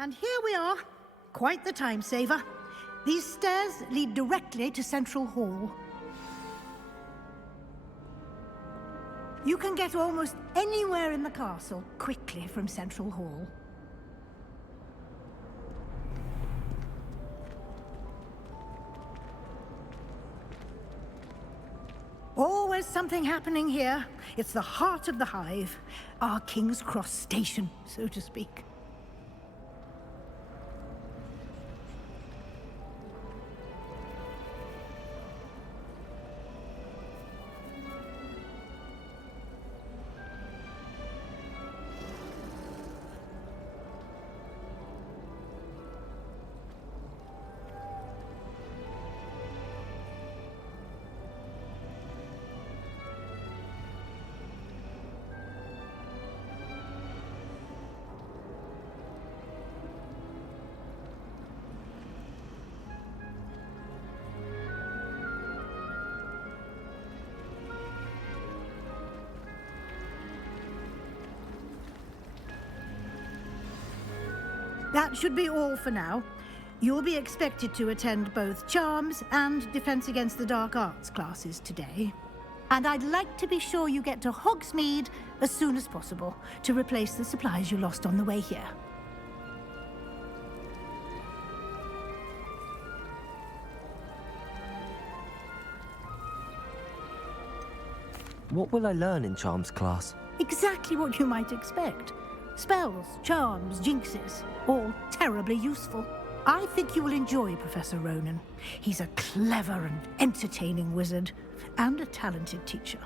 And here we are. Quite the time saver. These stairs lead directly to Central Hall. You can get almost anywhere in the castle quickly from Central Hall. Always something happening here. It's the heart of the hive. Our King's Cross station, so to speak. That should be all for now. You'll be expected to attend both Charms and Defense Against the Dark Arts classes today. And I'd like to be sure you get to Hogsmeade as soon as possible to replace the supplies you lost on the way here. What will I learn in Charms class? Exactly what you might expect. Spells, charms, jinxes, all terribly useful. I think you will enjoy Professor Ronan. He's a clever and entertaining wizard, and a talented teacher.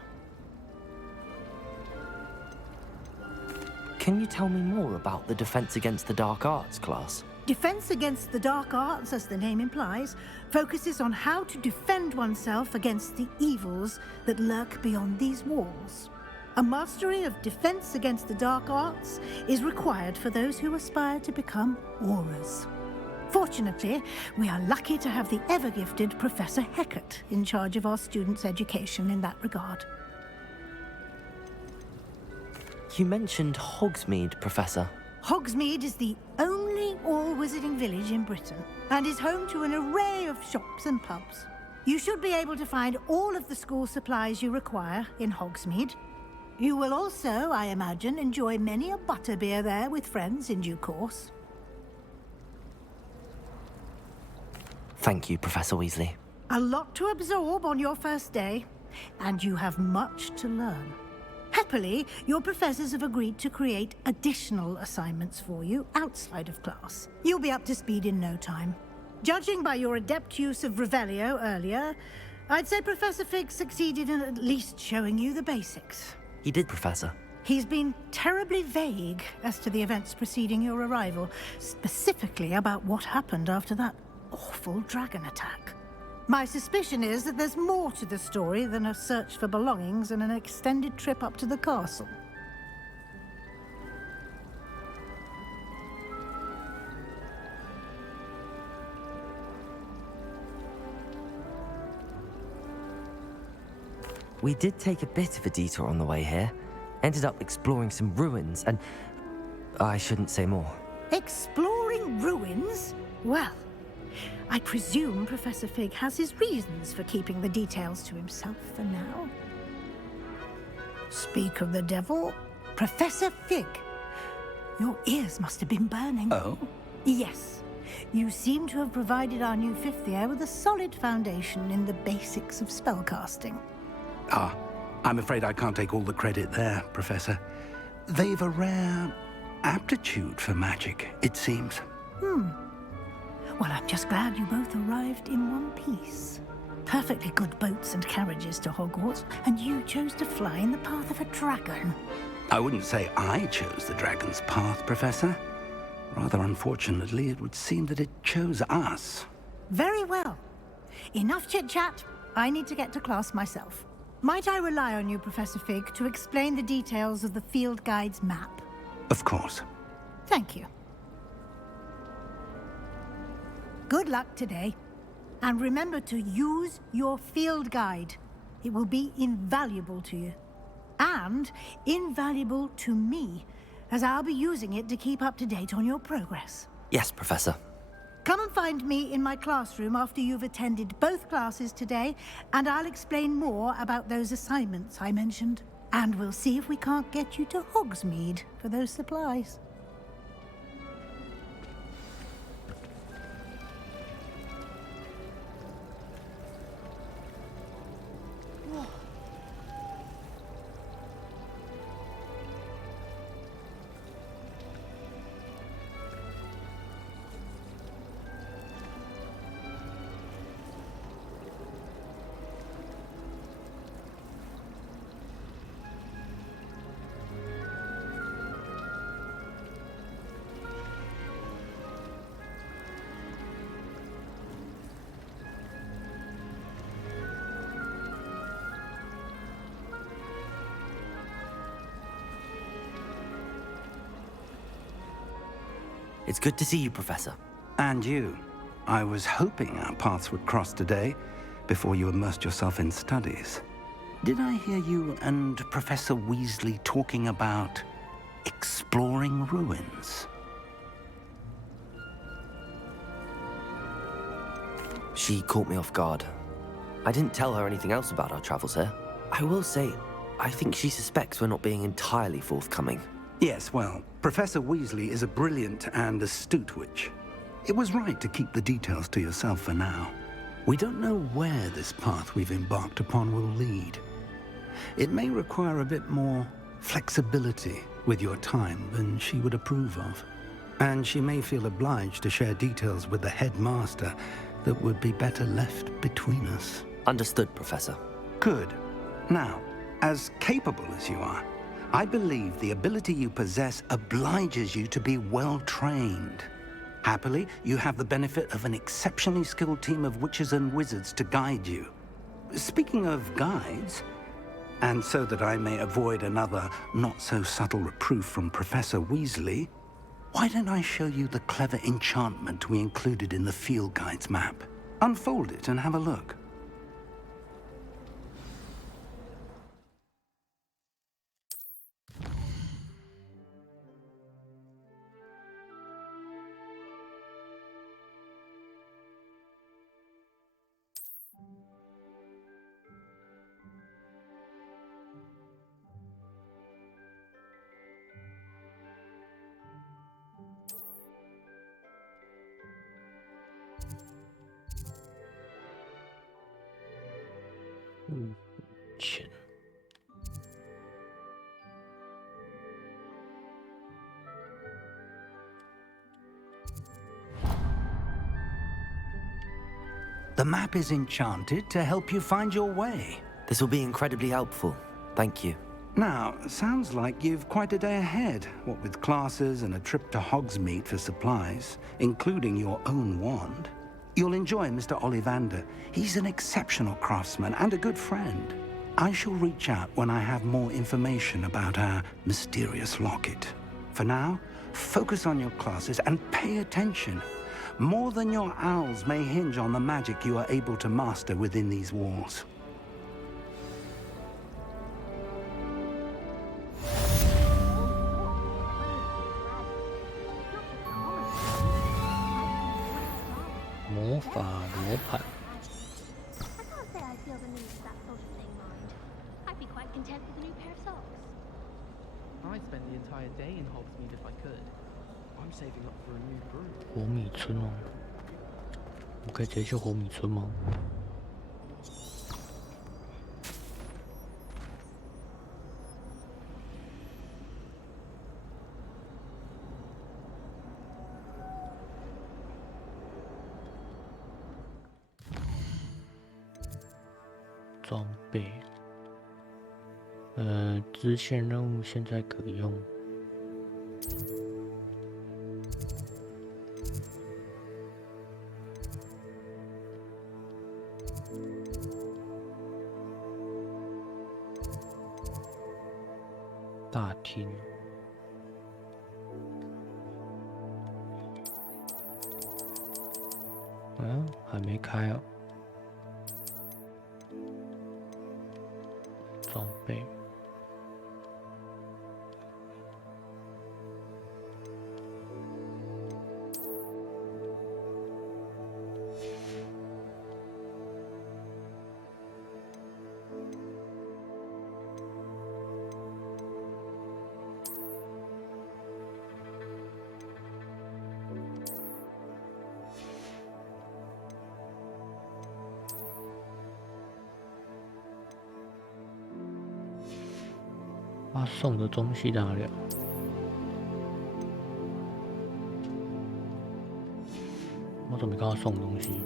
Can you tell me more about the Defense Against the Dark Arts class? Defense Against the Dark Arts, as the name implies, focuses on how to defend oneself against the evils that lurk beyond these walls. A mastery of Defense Against the Dark Arts is required for those who aspire to become Aurors. Fortunately, we are lucky to have the ever-gifted Professor Hecat in charge of our students' education in that regard. You mentioned Hogsmeade, Professor. Hogsmeade is the only all-wizarding village in Britain and is home to an array of shops and pubs. You should be able to find all of the school supplies you require in Hogsmeade. You will also, I imagine, enjoy many a butterbeer there with friends in due course. Thank you, Professor Weasley. A lot to absorb on your first day, and you have much to learn. Happily, your professors have agreed to create additional assignments for you outside of class. You'll be up to speed in no time. Judging by your adept use of Revelio earlier, I'd say Professor Fig succeeded in at least showing you the basics. He did, Professor. He's been terribly vague as to the events preceding your arrival, specifically about what happened after that awful dragon attack. My suspicion is that there's more to the story than a search for belongings and an extended trip up to the castle. We did take a bit of a detour on the way here. Ended up exploring some ruins and... I shouldn't say more. Exploring ruins? Well, I presume Professor Fig has his reasons for keeping the details to himself for now. Speak of the devil, Professor Fig. Your ears must have been burning. Oh? Yes. You seem to have provided our new fifth year with a solid foundation in the basics of spellcasting. Ah, I'm afraid I can't take all the credit there, Professor. They've a rare aptitude for magic, it seems. Well, I'm just glad you both arrived in one piece. Perfectly good boats and carriages to Hogwarts, and you chose to fly in the path of a dragon. I wouldn't say I chose the dragon's path, Professor. Rather unfortunately, it would seem that it chose us. Very well. Enough chit-chat. I need to get to class myself. Might I rely on you, Professor Fig, to explain the details of the field guide's map? Of course. Thank you. Good luck today. And remember to use your field guide. It will be invaluable to you. And invaluable to me, as I'll be using it to keep up to date on your progress. Yes, Professor. Come and find me in my classroom after you've attended both classes today, and I'll explain more about those assignments I mentioned. And we'll see if we can't get you to Hogsmeade for those supplies. It's good to see you, Professor. And you. I was hoping our paths would cross today, before you immersed yourself in studies. Did I hear you and Professor Weasley talking about exploring ruins? She caught me off guard. I didn't tell her anything else about our travels here. I will say, I think she suspects we're not being entirely forthcoming. Yes, well, Professor Weasley is a brilliant and astute witch. It was right to keep the details to yourself for now. We don't know where this path we've embarked upon will lead. It may require a bit more flexibility with your time than she would approve of. And she may feel obliged to share details with the headmaster that would be better left between us. Understood, Professor. Good. Now, as capable as you are, I believe the ability you possess obliges you to be well-trained. Happily, you have the benefit of an exceptionally skilled team of witches and wizards to guide you. Speaking of guides, and so that I may avoid another not-so-subtle reproof from Professor Weasley, why don't I show you the clever enchantment we included in the field guide's map? Unfold it and have a look. The map is enchanted to help you find your way. This will be incredibly helpful. Thank you. Now, sounds like you've quite a day ahead, what with classes and a trip to Hogsmeade for supplies, including your own wand. You'll enjoy Mr. Ollivander. He's an exceptional craftsman and a good friend. I shall reach out when I have more information about our mysterious locket. For now, focus on your classes and pay attention. More than your owls may hinge on the magic you are able to master within these walls. I can't say I feel the need for that sort of thing, mind. I'd be quite content with a new pair of socks. I'd spend the entire day in Hogsmeade if I could. I'm saving up for a new brew. 火米村哦，我可以直接去火米村吗？装备，支线任务现在可用。大厅，还没开哦。装备，他送的东西在哪里啊？我怎么没看到送的东西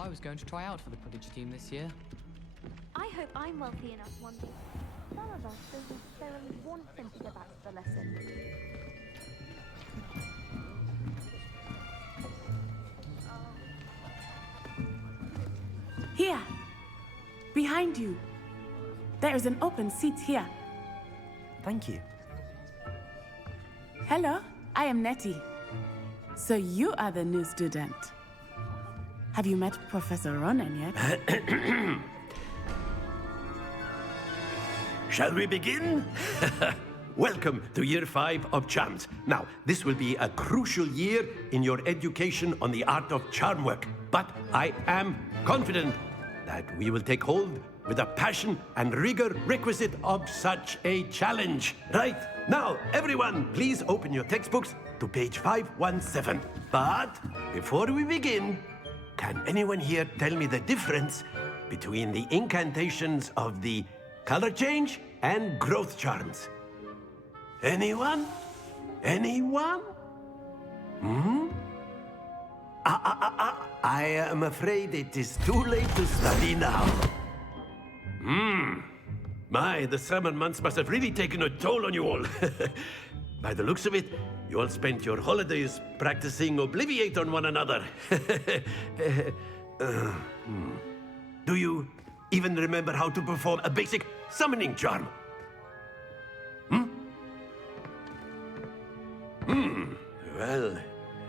？I was going to try out for the Prodigy team this year. I hope I'm wealthy enough one day. Some of us don't necessarily want him to go back to the lesson. Here! Behind you! There is an open seat here. Thank you. Hello, I am Nettie. So you are the new student. Have you met Professor Ronan yet? Shall we begin? Welcome to Year 5 of Charms. Now, this will be a crucial year in your education on the art of charm work. But I am confident that we will take hold with the passion and rigor requisite of such a challenge. Right? Now, everyone, please open your textbooks to page 517. But before we begin, can anyone here tell me the difference between the incantations of the color change and growth charms? Anyone? Anyone? I am afraid it is too late to study now. My, the summer months must have really taken a toll on you all. By the looks of it, you all spent your holidays practicing Obliviate on one another. Do you even remember how to perform a basic summoning charm? Well,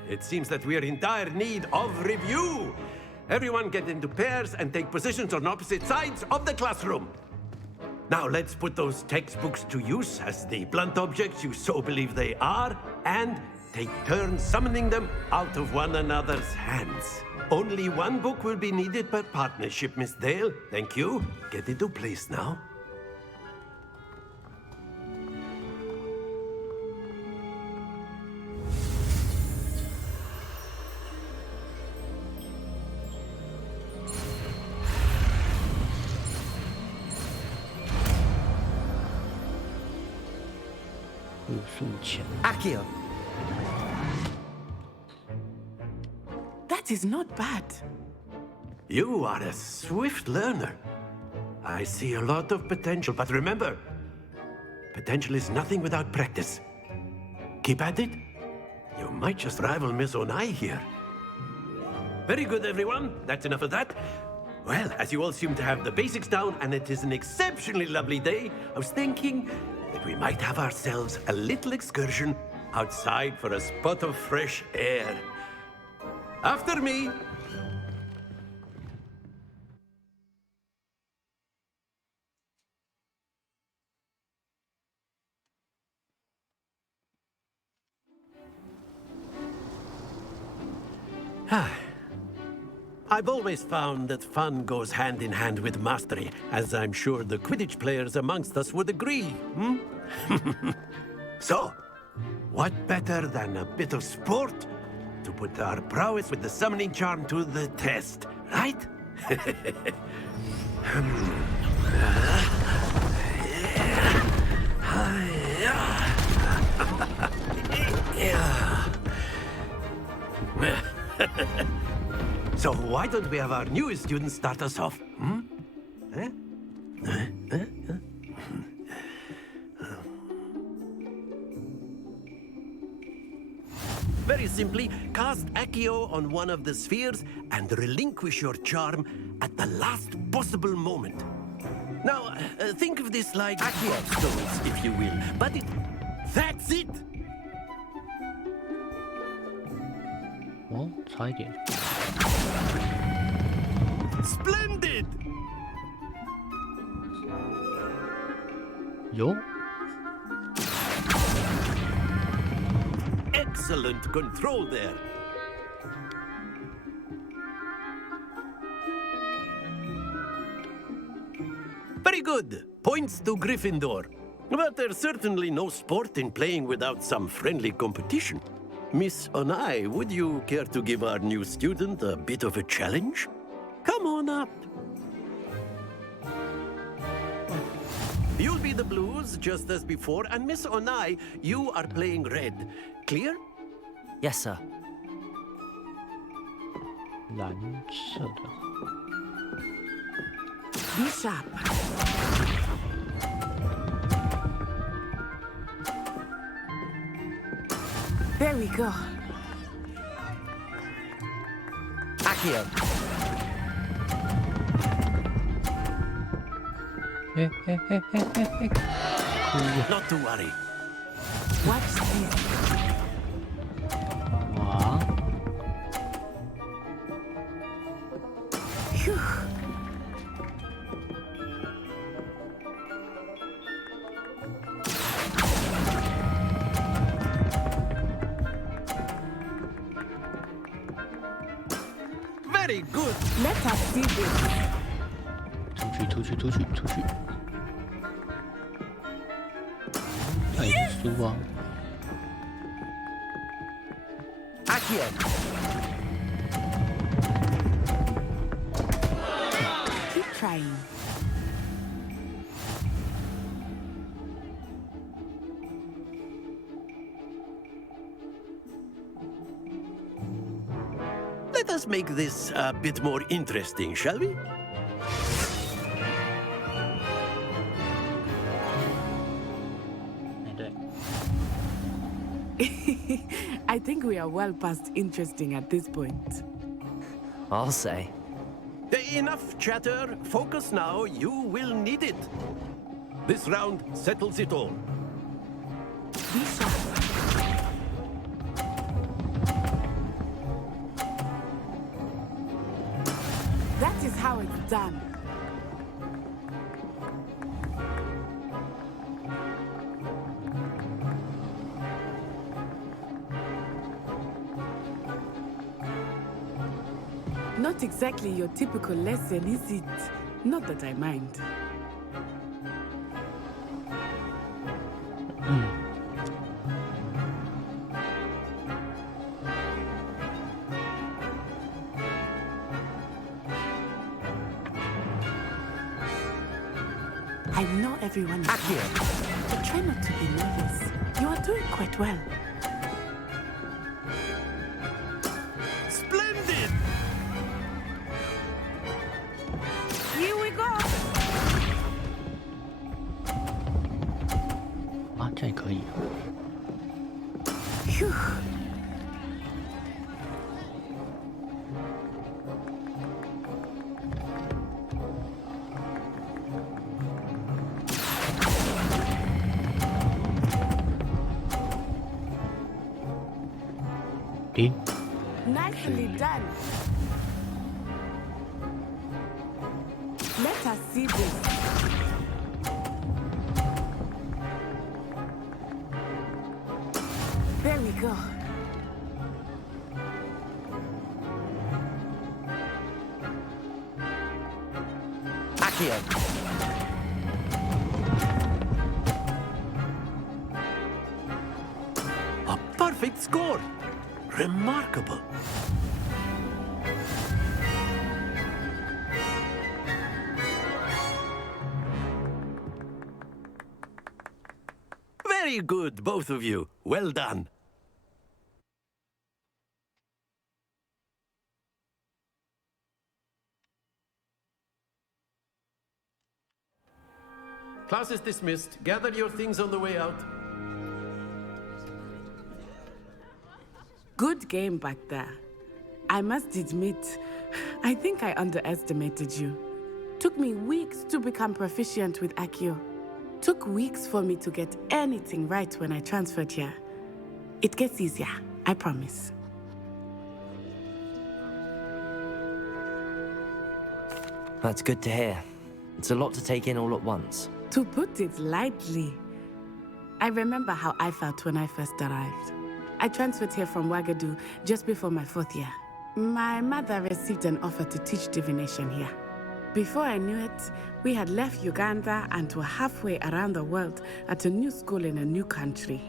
it seems that we are in dire need of review. Everyone get into pairs and take positions on opposite sides of the classroom. Now let's put those textbooks to use as the blunt objects you so believe they are, and take turns summoning them out of one another's hands. Only one book will be needed per partnership, Miss Dale. Thank you. Get into place now. Accio! That is not bad. You are a swift learner. I see a lot of potential, but remember, potential is nothing without practice. Keep at it. You might just rival Miss Onai here. Very good, everyone. That's enough of that. Well, as you all seem to have the basics down, and it is an exceptionally lovely day, I was thinking that we might have ourselves a little excursion outside for a spot of fresh air. After me. I've always found that fun goes hand in hand with mastery, as I'm sure the Quidditch players amongst us would agree, So, what better than a bit of sport to put our prowess with the summoning charm to the test, right? So why don't we have our newest student start us off? Very simply, cast Accio on one of the spheres and relinquish your charm at the last possible moment. Now, think of this like Accio stones, if you will. But that's it! 哦，差一点。 Splendid! 有。 Excellent control there. Very good. Points to Gryffindor. But there's certainly no sport in playing without some friendly competition. Miss Onai, would you care to give our new student a bit of a challenge? Come on up. You'll be the blues, just as before, and Miss Onai, you are playing red. Clear? Yes, sir. 蓝色的。 Be sharp. There we go. Accio. 哎哎哎哎哎哎！ Not to worry. Watch this. 哇！ Phew. Very good. Let us see this. 出去！那也是输啊！ Accio. Keep trying. Let us make this a bit more interesting, shall we? 哎，对。 I think we are well past interesting at this point. I'll say. Enough chatter. Focus now. You will need it. This round settles it all. Be sharp. That is how it's done. Not exactly your typical lesson, is it? Not that I mind. I know everyone is here, but try not to be nervous. You are doing quite well. Splendid! Here we go. 啊，这样也可以。 Phew. Nicely done. Let us see this. There we go. Accio! A perfect score! Remarkable! Very good, both of you. Well done. Class is dismissed. Gather your things on the way out. Good game back there. I must admit, I think I underestimated you. Took me weeks to become proficient with Accio. Took weeks for me to get anything right when I transferred here. It gets easier, I promise. That's good to hear. It's a lot to take in all at once. To put it lightly, I remember how I felt when I first arrived. I transferred here from Wagadu just before my 4th year. My mother received an offer to teach divination here. Before I knew it, we had left Uganda and were halfway around the world at a new school in a new country.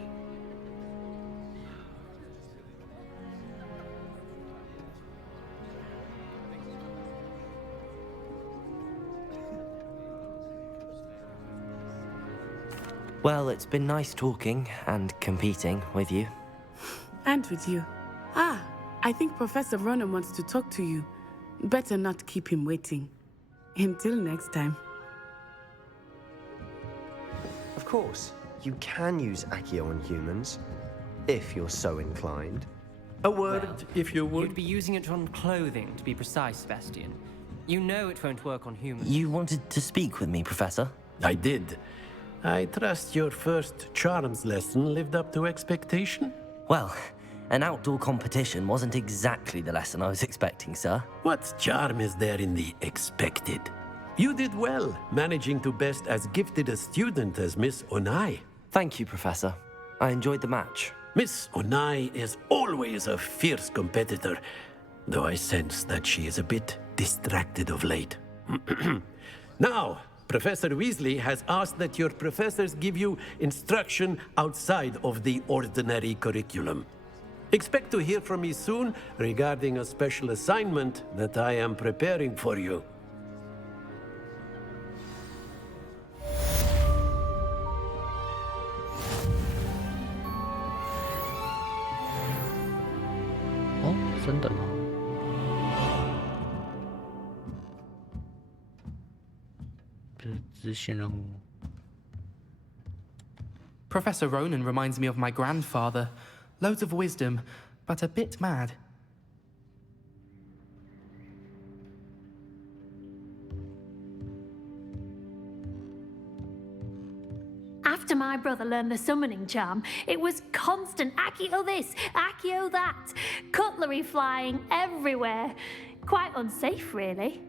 Well, it's been nice talking and competing with you. And with you. I think Professor Ronan wants to talk to you. Better not keep him waiting. Until next time. Of course, you can use Accio on humans, if you're so inclined. A word, if you would. You'd be using it on clothing, to be precise, Sebastian. You know it won't work on humans. You wanted to speak with me, Professor? I did. I trust your first charms lesson lived up to expectation? Well, an outdoor competition wasn't exactly the lesson I was expecting, sir. What charm is there in the expected? You did well, managing to best as gifted a student as Miss Onai. Thank you, Professor. I enjoyed the match. Miss Onai is always a fierce competitor, though I sense that she is a bit distracted of late. Now, Professor Weasley has asked that your professors give you instruction outside of the ordinary curriculum. Expect to hear from me soon regarding a special assignment that I am preparing for you. Oh, 真的吗？这是支线任务。 Professor Ronan reminds me of my grandfather. Loads of wisdom, but a bit mad. After my brother learned the summoning charm, it was constant Accio this, Accio that, cutlery flying everywhere. Quite unsafe, really.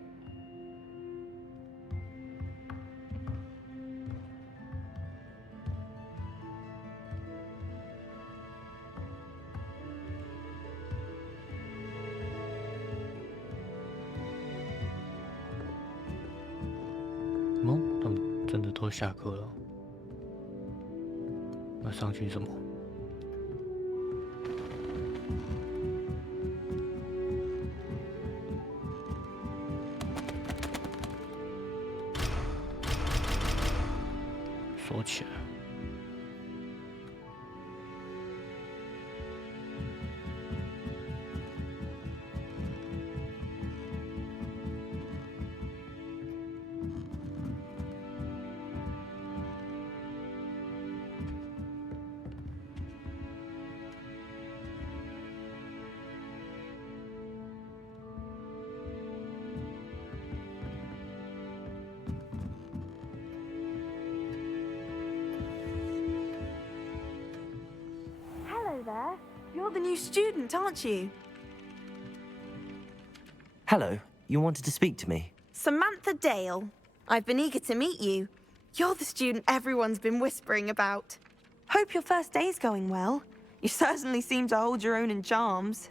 哦，他们真的都下课了。那上去什么？锁起来。There. You're the new student, aren't you? Hello. You wanted to speak to me? Samantha Dale. I've been eager to meet you. You're the student everyone's been whispering about. Hope your first day's going well. You certainly seem to hold your own in charms.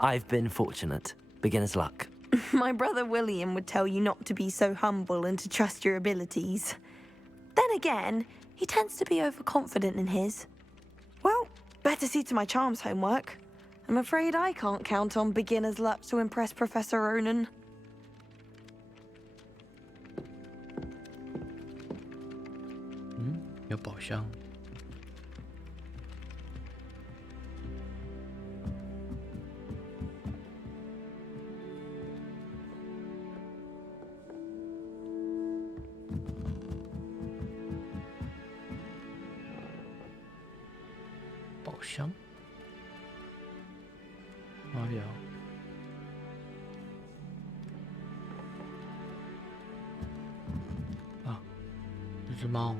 I've been fortunate. beginner's luck. My brother William would tell you not to be so humble and to trust your abilities. Then again, he tends to be overconfident in his. Well, better see to my charms homework. I'm afraid I can't count on beginner's luck to impress Professor Ronan. Hmm? 有宝箱。宝箱？哪里啊？啊，这只猫。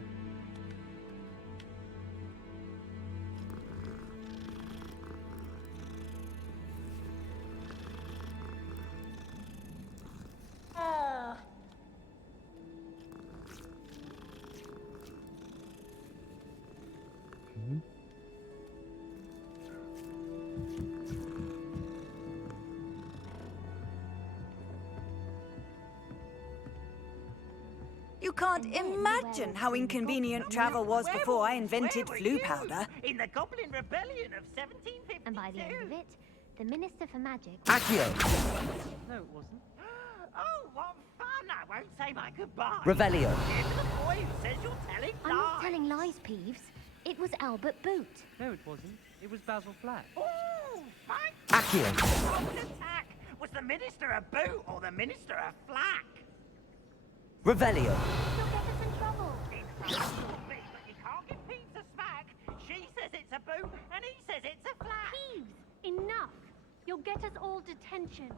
You can't imagine how inconvenient travel was before I invented flu powder. In the Goblin Rebellion of 1752. And by the end of it, the Minister for Magic... Accio! No, it wasn't. Oh, what fun! I won't say my goodbye. Revelio. Here's the boy who says you're telling lies. I'm not telling lies, Peeves. It was Albert Boot. No, it wasn't. It was Basil Flack. Oh, thank Accio. you. Attack. Was the Minister a boot or the Minister a flack? Revelio. You'll get us in trouble. It's me, but you can't give Peeves a smack. She says it's a boot, and he says it's a flack. Peeves, enough. You'll get us all detention.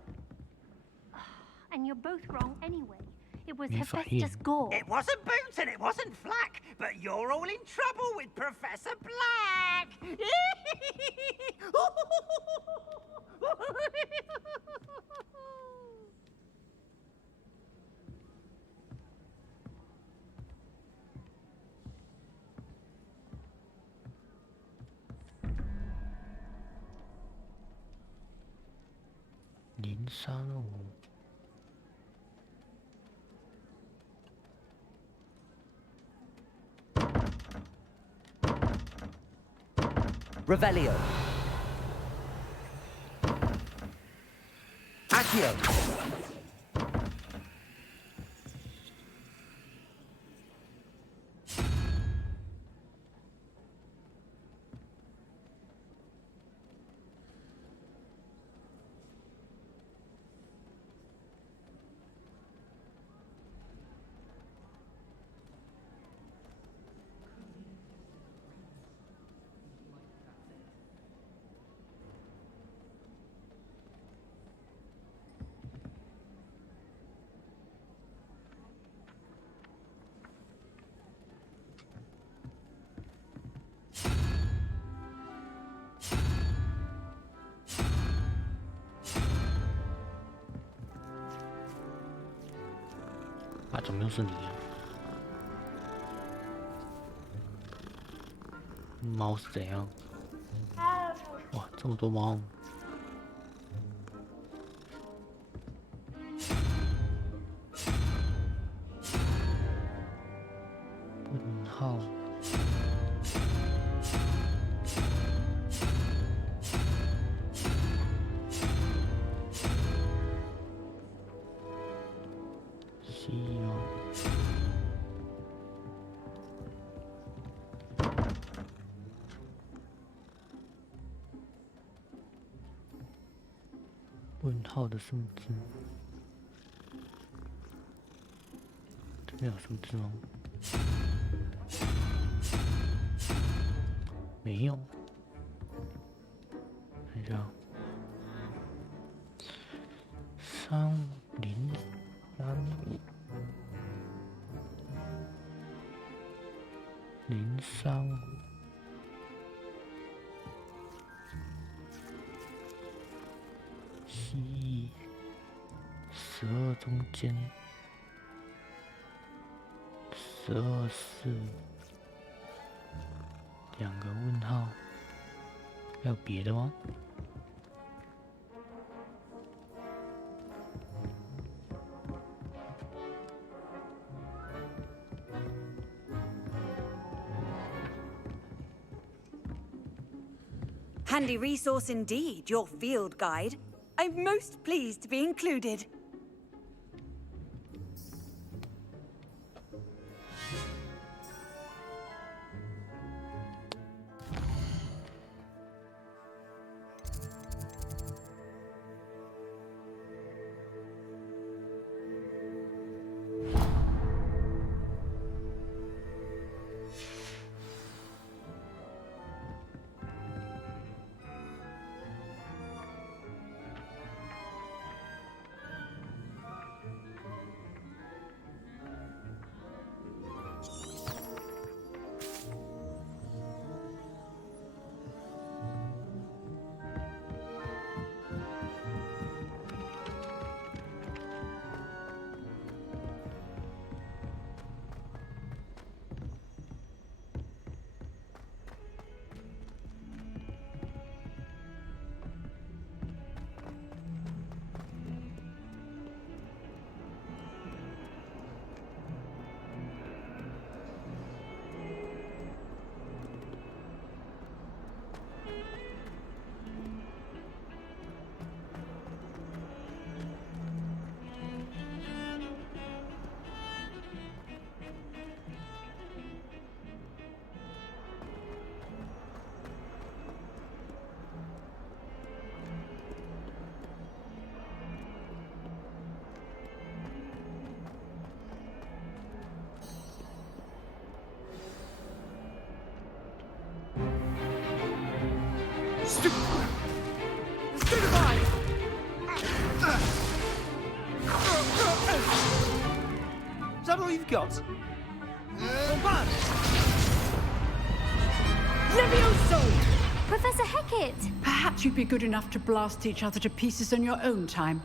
And you're both wrong anyway. It was Hephaestus Gore. It wasn't Boots and it wasn't Flack, but you're all in trouble with Professor Black. 035 Revelio. Accio.啊，怎么又是你啊？猫是怎样？哇，这么多猫！问号。问号的数字，这边有数字吗？没有。看一下，300303。蜥蜴，12中间，124，两个问号，还有别的吗？ handy resource indeed, your field guide. I'm most pleased to be included. Is that all you've got? Levioso! Professor Hecat! Perhaps you'd be good enough to blast each other to pieces in your own time.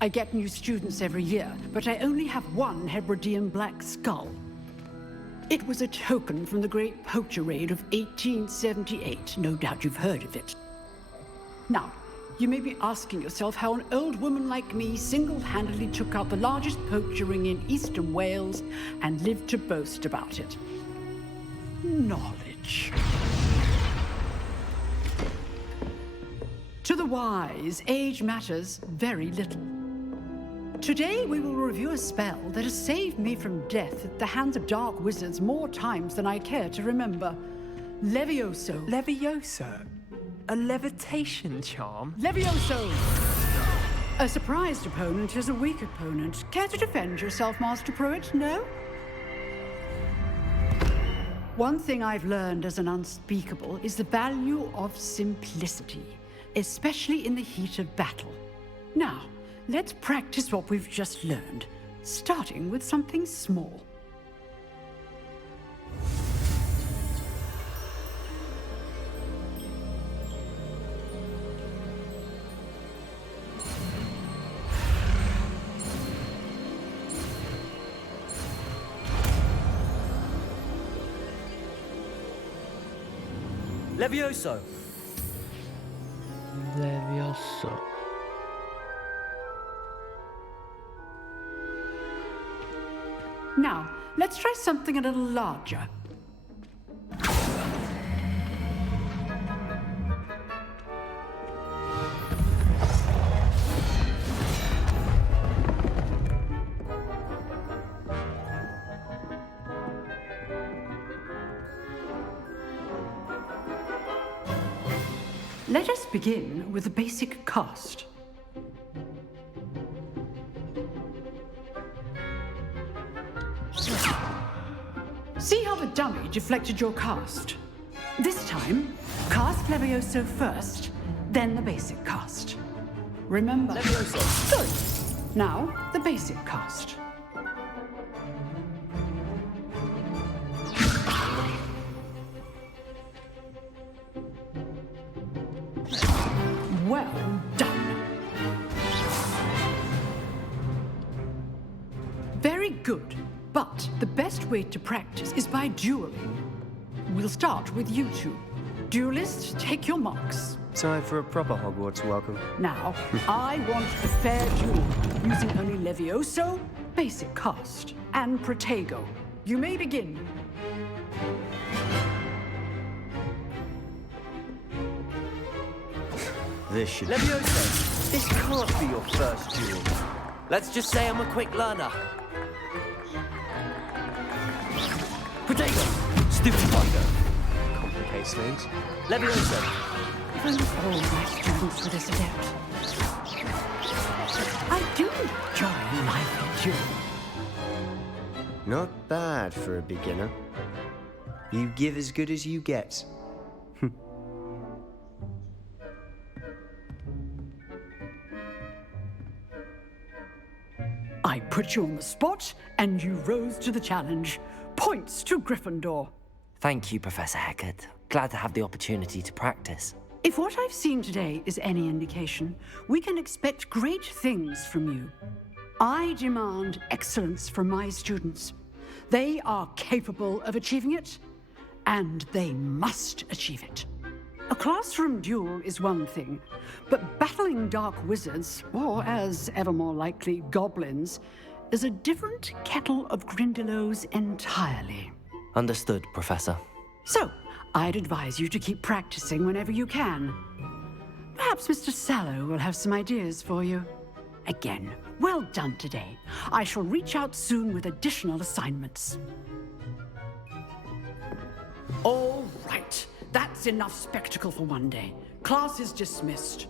I get new students every year, but I only have one Hebridean black skull. It was a token from the Great Poacher Raid of 1878. No doubt you've heard of it. Now, you may be asking yourself how an old woman like me single-handedly took out the largest poacher ring in eastern Wales and lived to boast about it. Knowledge. To the wise, age matters very little. Today we will review a spell that has saved me from death at the hands of dark wizards more times than I care to remember. Levioso. Levioso? A levitation charm? Levioso! A surprised opponent is a weak opponent. Care to defend yourself, Master Pruitt? No? One thing I've learned as an unspeakable is the value of simplicity, especially in the heat of battle. Now, let's practice what we've just learned, starting with something small. Levioso! Levioso. Now, let's try something a little larger. Let us begin with the basic cast. See how the dummy deflected your cast? This time, cast Levioso first, then the basic cast. Remember... Levioso! Good! Now, the basic cast. Well done. Very good. But the best way to practice is by dueling. We'll start with you two. Duelists, take your marks. Time for a proper Hogwarts welcome. Now, I want a fair duel, using only Levioso, basic cast, and Protego. You may begin. This should Leviosa! This can't be your first duel. Let's just say I'm a quick learner. Potato! Stupid spider! Complicates things. Leviosa! If only all my students were this adept. I do enjoy life duel. Not bad for a beginner. You give as good as you get. I put you on the spot, and you rose to the challenge. Points to Gryffindor. Thank you, Professor Hecat. Glad to have the opportunity to practice. If what I've seen today is any indication, we can expect great things from you. I demand excellence from my students. They are capable of achieving it, and they must achieve it. A classroom duel is one thing, but battling dark wizards, or as ever more likely, goblins, is a different kettle of Grindylows entirely. Understood, Professor. So, I'd advise you to keep practicing whenever you can. Perhaps Mr. Sallow will have some ideas for you. Again, well done today. I shall reach out soon with additional assignments. All right. That's enough spectacle for one day. Class is dismissed.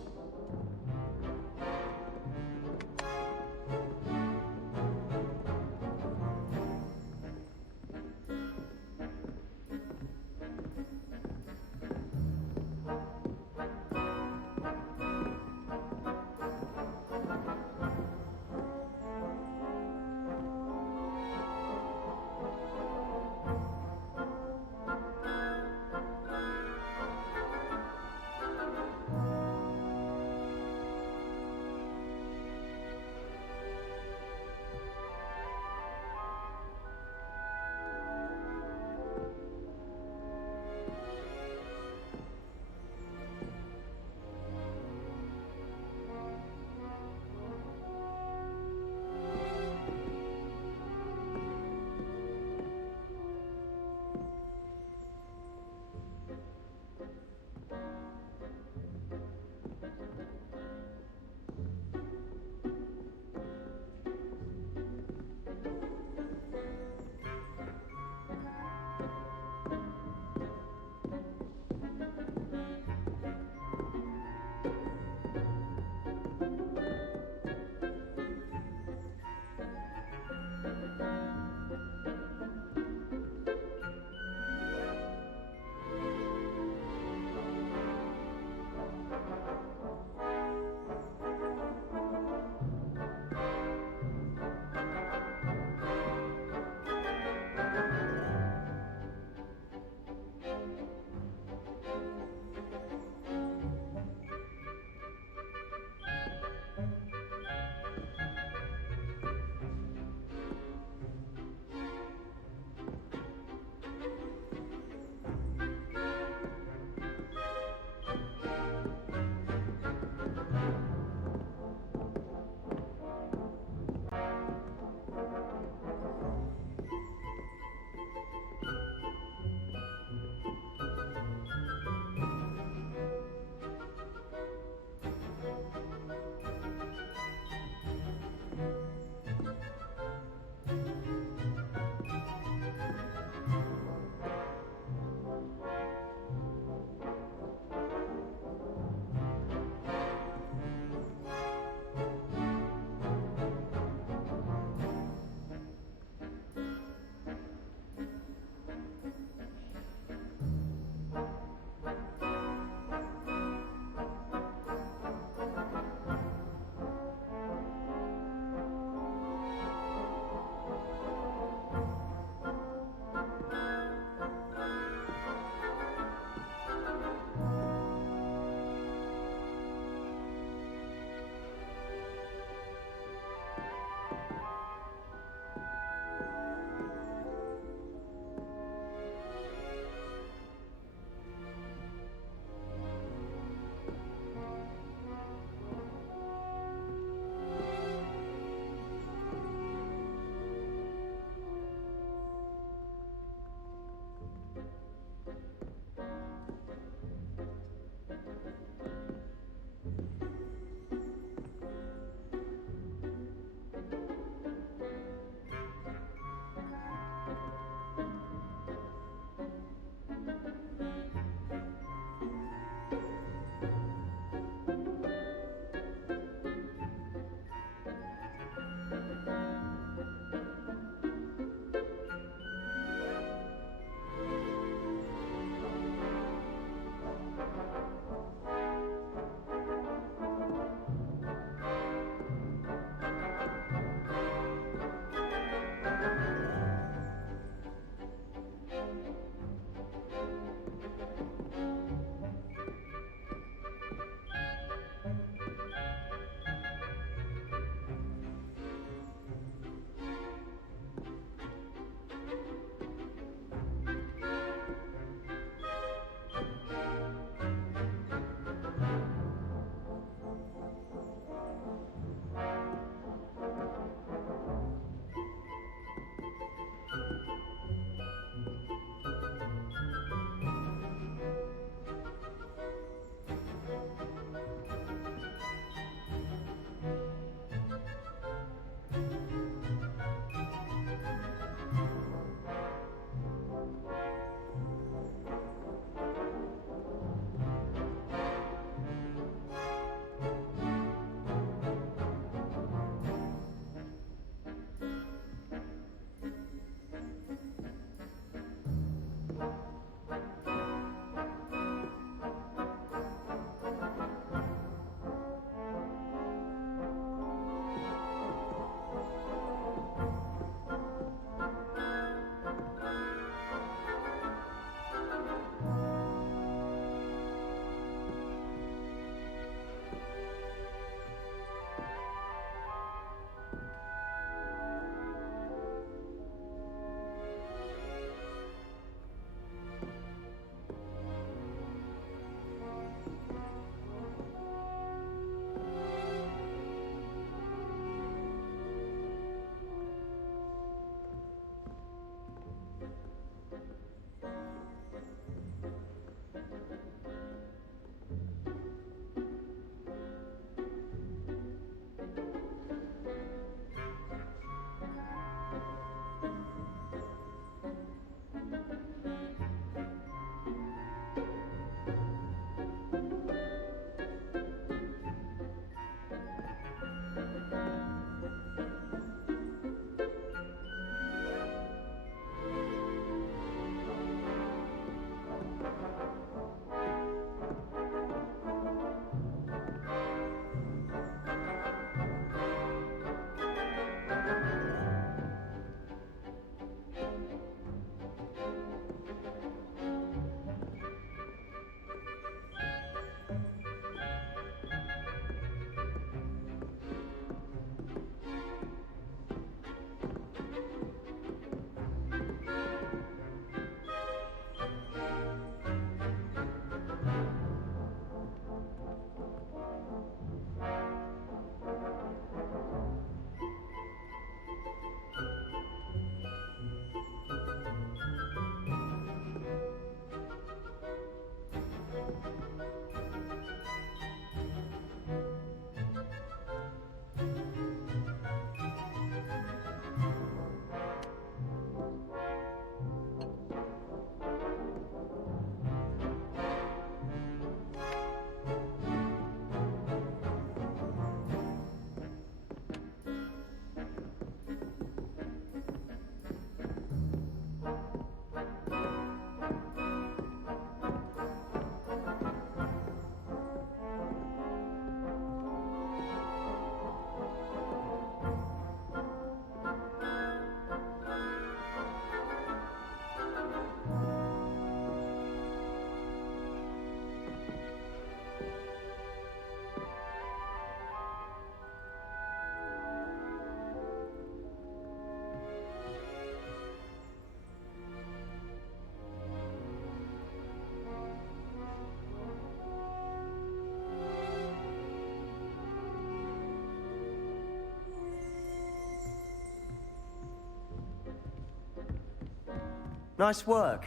Nice work.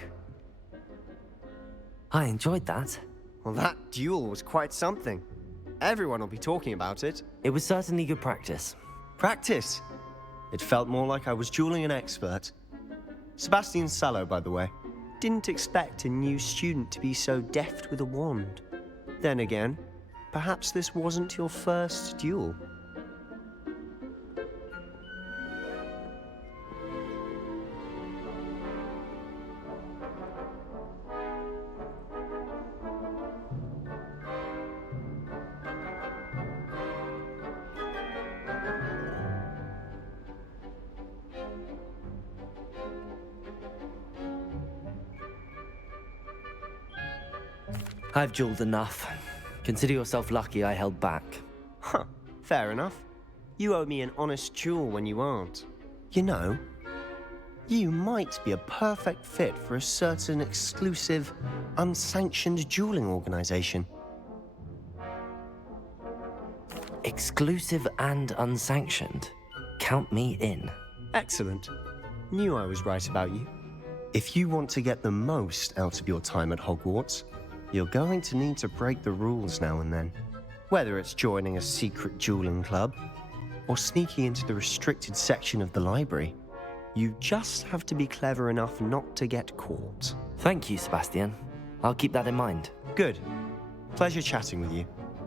I enjoyed that. Well, that duel was quite something. Everyone will be talking about it. It was certainly good practice. Practice? It felt more like I was dueling an expert. Sebastian Sallow, by the way. Didn't expect a new student to be so deft with a wand. Then again, perhaps this wasn't your first duel. I've dueled enough. Consider yourself lucky I held back. Huh, fair enough. You owe me an honest duel when you aren't. You know, you might be a perfect fit for a certain exclusive, unsanctioned dueling organization. Exclusive and unsanctioned. Count me in. Excellent. Knew I was right about you. If you want to get the most out of your time at Hogwarts, you're going to need to break the rules now and then. Whether it's joining a secret dueling club, or sneaking into the restricted section of the library, you just have to be clever enough not to get caught. Thank you, Sebastian. I'll keep that in mind. Good. Pleasure chatting with you.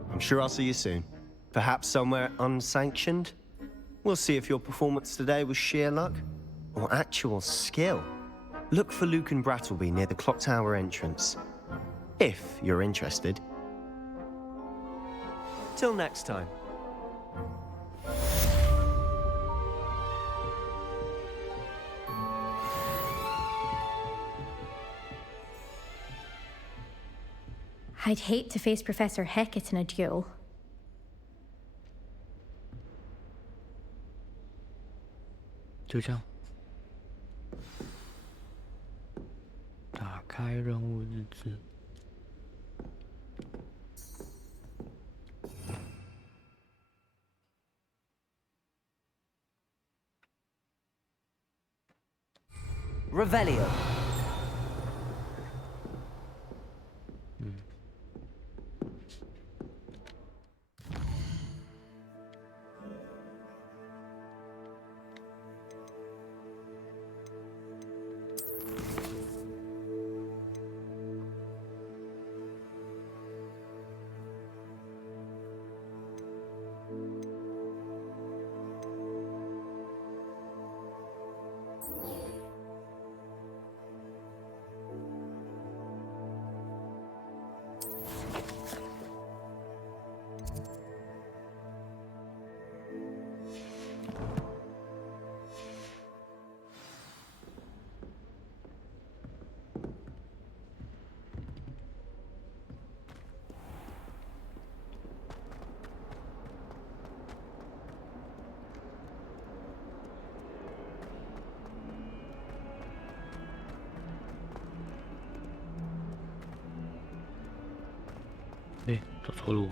I'm sure I'll see you soon. Perhaps somewhere unsanctioned? We'll see if your performance today was sheer luck, or actual skill. Look for Luke and Brattleby near the clock tower entrance. If you're interested. Till next time. I'd hate to face Professor Hecat in a duel. 就这样。打开任务日志。Revelio.哎，走错路。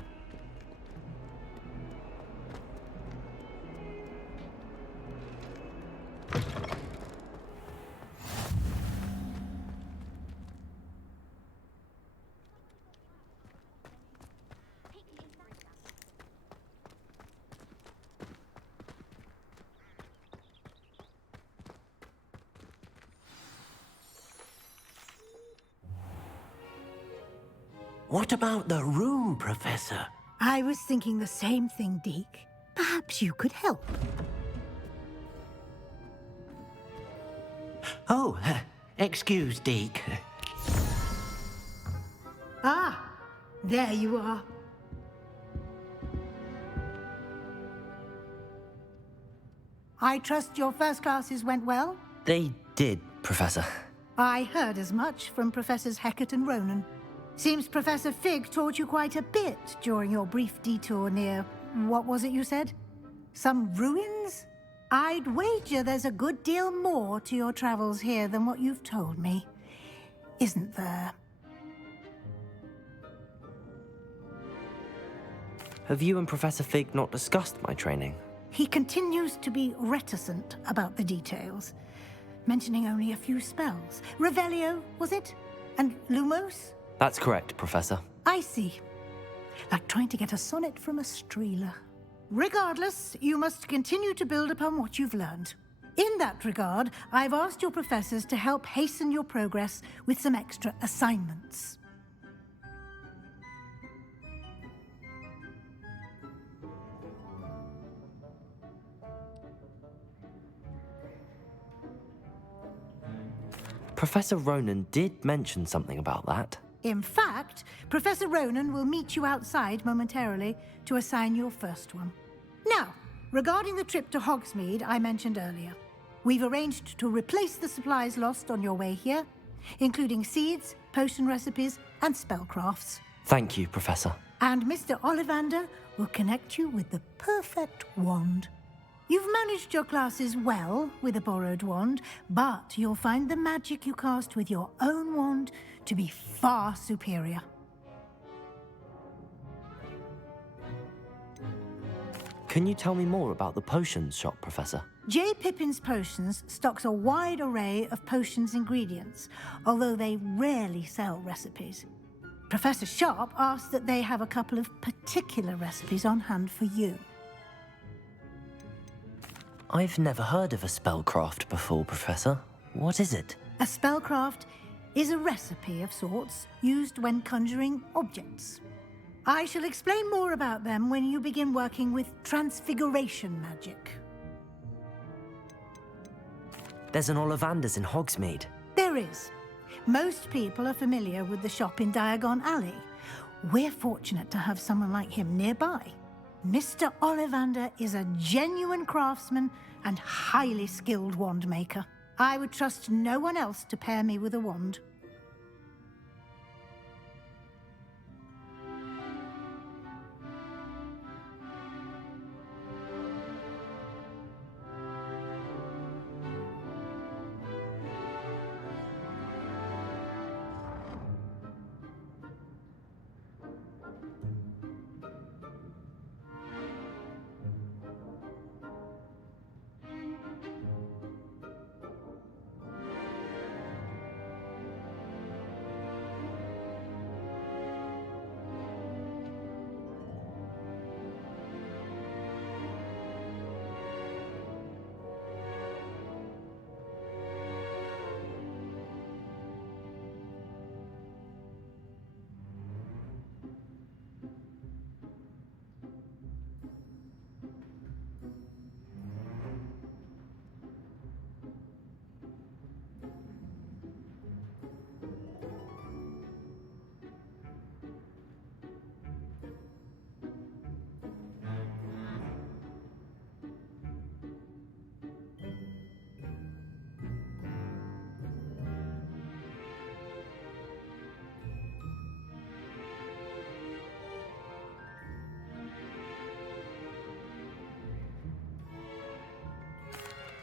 What about the room, Professor? I was thinking the same thing, Deke. Perhaps you could help. Oh, excuse, Deke. Ah, there you are. I trust your first classes went well? They did, Professor. I heard as much from Professors Hecat and Ronan. Seems Professor Fig taught you quite a bit during your brief detour near... what was it you said? Some ruins? I'd wager there's a good deal more to your travels here than what you've told me. Isn't there? Have you and Professor Fig not discussed my training? He continues to be reticent about the details. mentioning only a few spells. Revelio, was it? And Lumos? That's correct, Professor. I see. Like trying to get a sonnet from a streeler. Regardless, you must continue to build upon what you've learned. In that regard, I've asked your professors to help hasten your progress with some extra assignments. Professor Ronan did mention something about that. In fact, Professor Ronan will meet you outside momentarily to assign your first one. Now, regarding the trip to Hogsmeade I mentioned earlier, we've arranged to replace the supplies lost on your way here, including seeds, potion recipes, and spellcrafts. Thank you, Professor. And Mr. Ollivander will connect you with the perfect wand. You've managed your classes well with a borrowed wand, but you'll find the magic you cast with your own wand to be far superior. Can you tell me more about the potions shop, Professor? J. Pippin's Potions stocks a wide array of potions ingredients, although they rarely sell recipes. Professor Sharp asked that they have a couple of particular recipes on hand for you. I've never heard of a spellcraft before, Professor. What is it? A spellcraft is a recipe of sorts used when conjuring objects. I shall explain more about them when you begin working with transfiguration magic. There's an Ollivander's in Hogsmeade. There is. Most people are familiar with the shop in Diagon Alley. We're fortunate to have someone like him nearby. Mr. Ollivander is a genuine craftsman and highly skilled wand maker. I would trust no one else to pair me with a wand.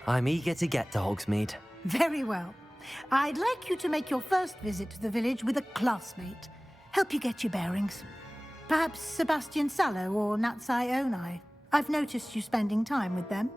I'm eager to get to Hogsmeade. Very well. I'd like you to make your first visit to the village with a classmate. Help you get your bearings. Perhaps Sebastian Sallow or Natsai Onai. I've noticed you spending time with them.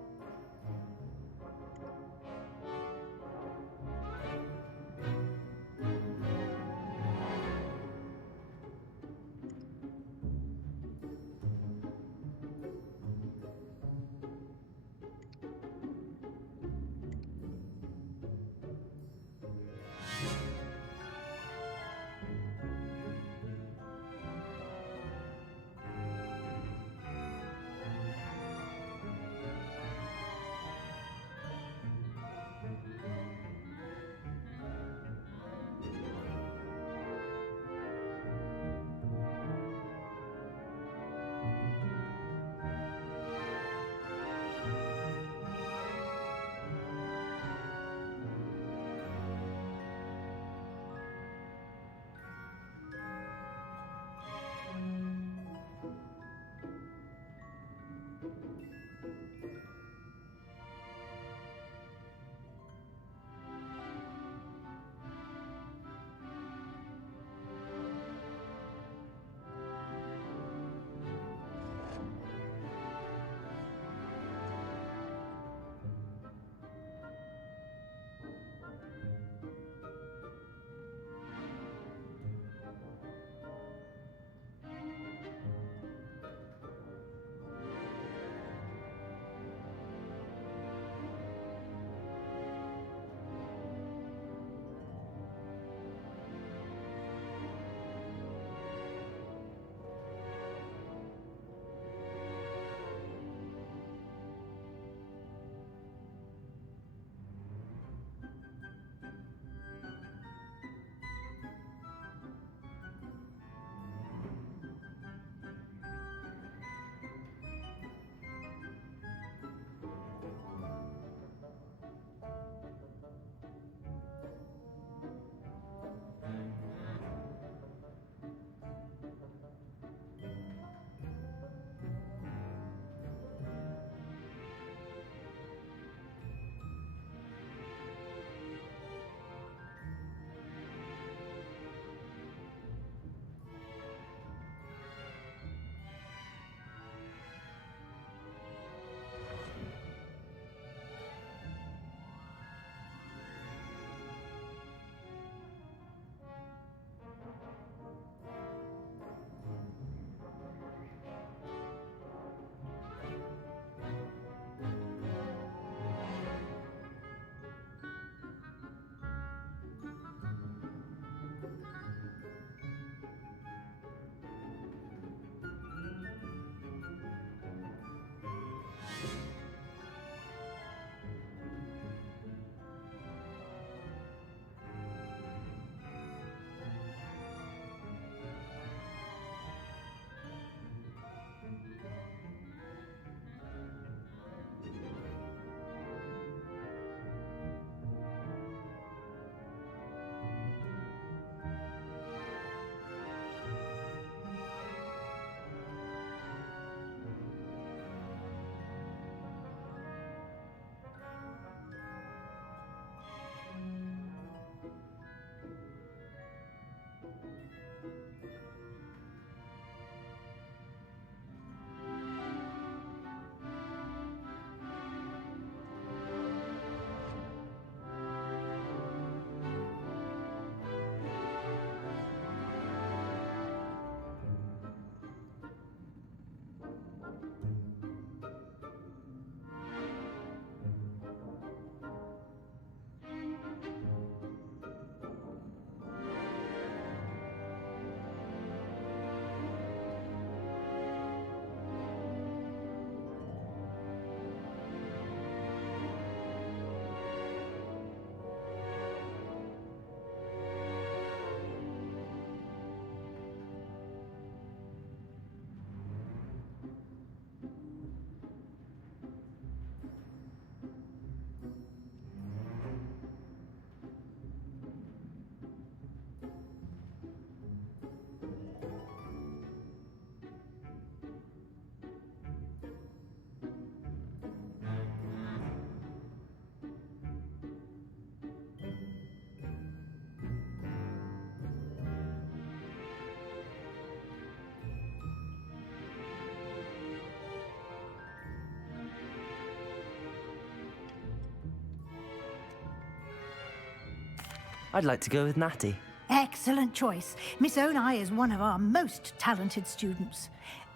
I'd like to go with Natty. Excellent choice. Miss Onai is one of our most talented students.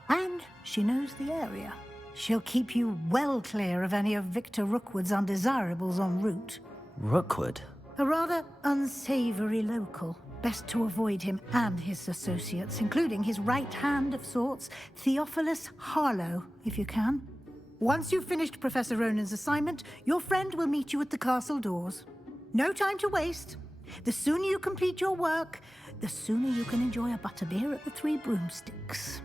And she knows the area. She'll keep you well clear of any of Victor Rookwood's undesirables en route. Rookwood? A rather unsavory local. Best to avoid him and his associates, including his right hand of sorts, Theophilus Harlow, if you can. Once you've finished Professor Ronan's assignment, your friend will meet you at the castle doors. No time to waste. The sooner you complete your work, the sooner you can enjoy a butterbeer at the Three Broomsticks.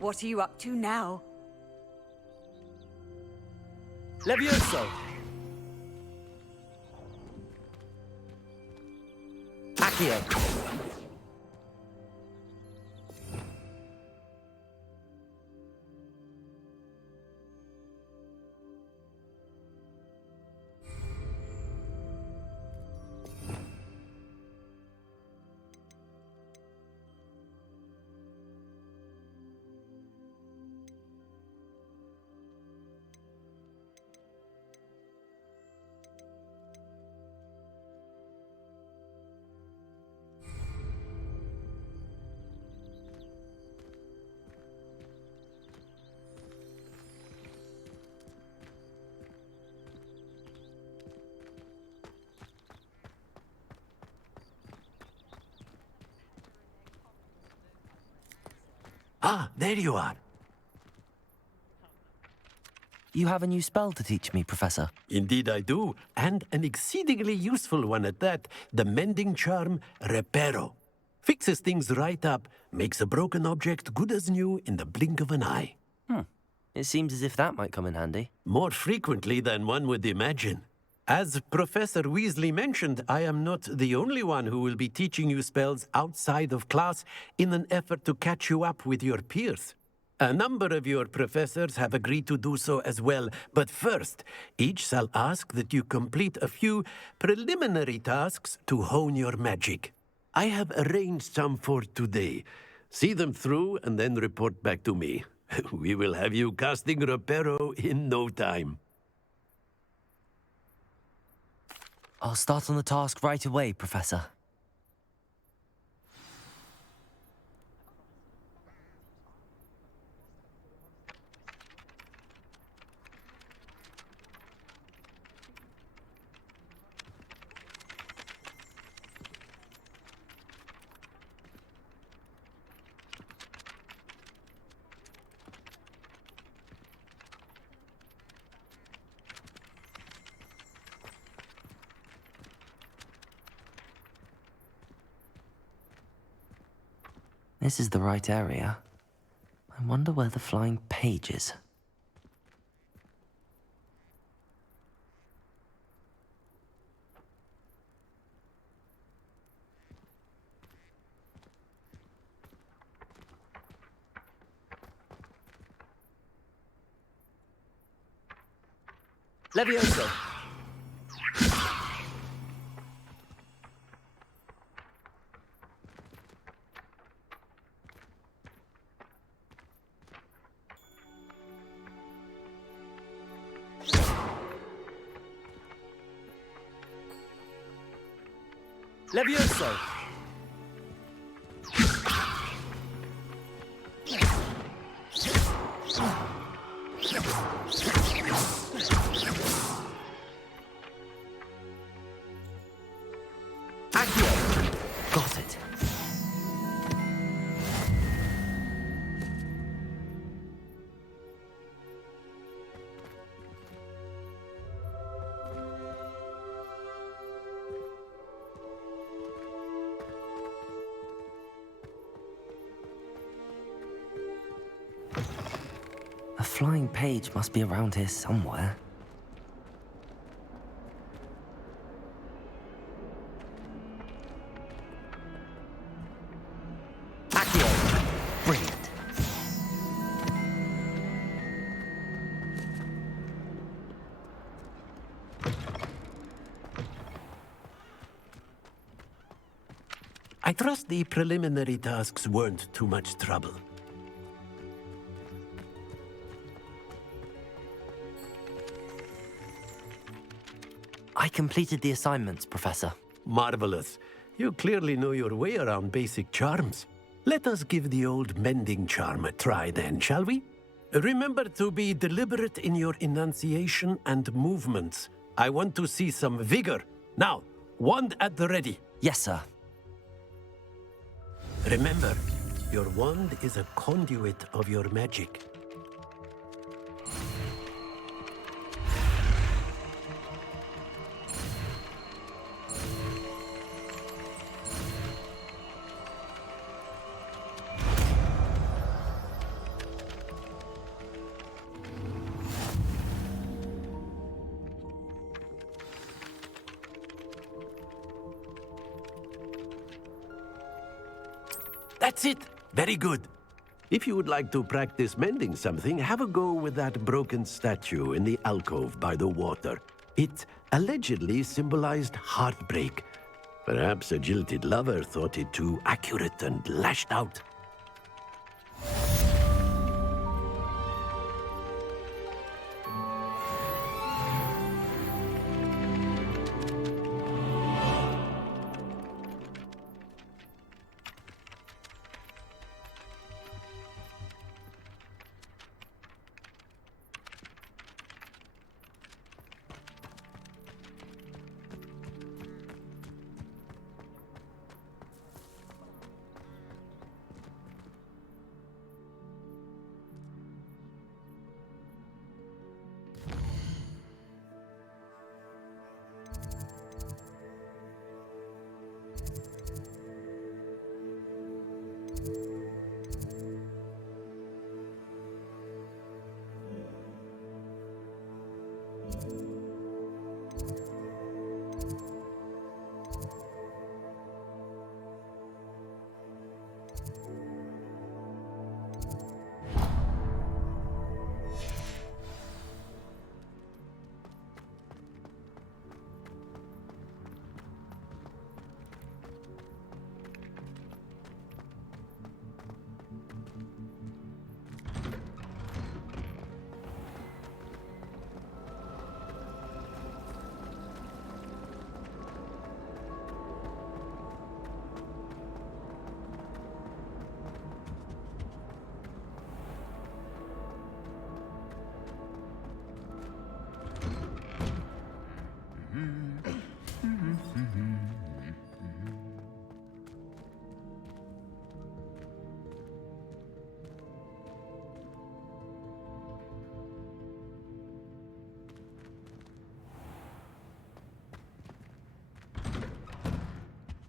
What are you up to now? Levioso! Accio! Ah, there you are. You have a new spell to teach me, Professor. Indeed I do, and an exceedingly useful one at that. The mending charm, Reparo. Fixes things right up, makes a broken object good as new in the blink of an eye. It seems as if that might come in handy. More frequently than one would imagine. As Professor Weasley mentioned, I am not the only one who will be teaching you spells outside of class in an effort to catch you up with your peers. A number of your professors have agreed to do so as well, but first, each shall ask that you complete a few preliminary tasks to hone your magic. I have arranged some for today. See them through and then report back to me. We will have you casting Reparo in no time. I'll start on the task right away, Professor. This is the right area. I wonder where the flying page is. Levioso! Levioso! Accio! Got it. A flying page must be around here somewhere. trust the preliminary tasks weren't too much trouble. I completed the assignments, Professor. Marvelous. You clearly know your way around basic charms. Let us give the old mending charm a try then, shall we? Remember to be deliberate in your enunciation and movements. I want to see some vigor. Now, wand at the ready. Yes, sir. Remember, your wand is a conduit of your magic. That's it. Very good. If you would like to practice mending something, have a go with that broken statue in the alcove by the water. It allegedly symbolized heartbreak. Perhaps a jilted lover thought it too accurate and lashed out.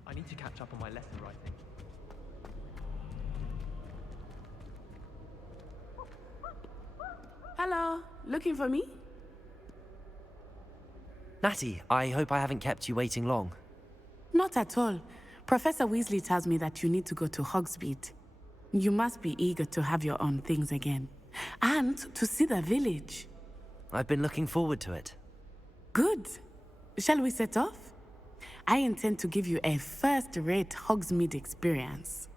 I need to catch up on my letter writing. Hello, looking for me? Natty, I hope I haven't kept you waiting long. Not at all. Professor Weasley tells me that you need to go to Hogsmeade. You must be eager to have your own things again. And to see the village. I've been looking forward to it. Good. Shall we set off? I intend to give you a first-rate Hogsmeade experience.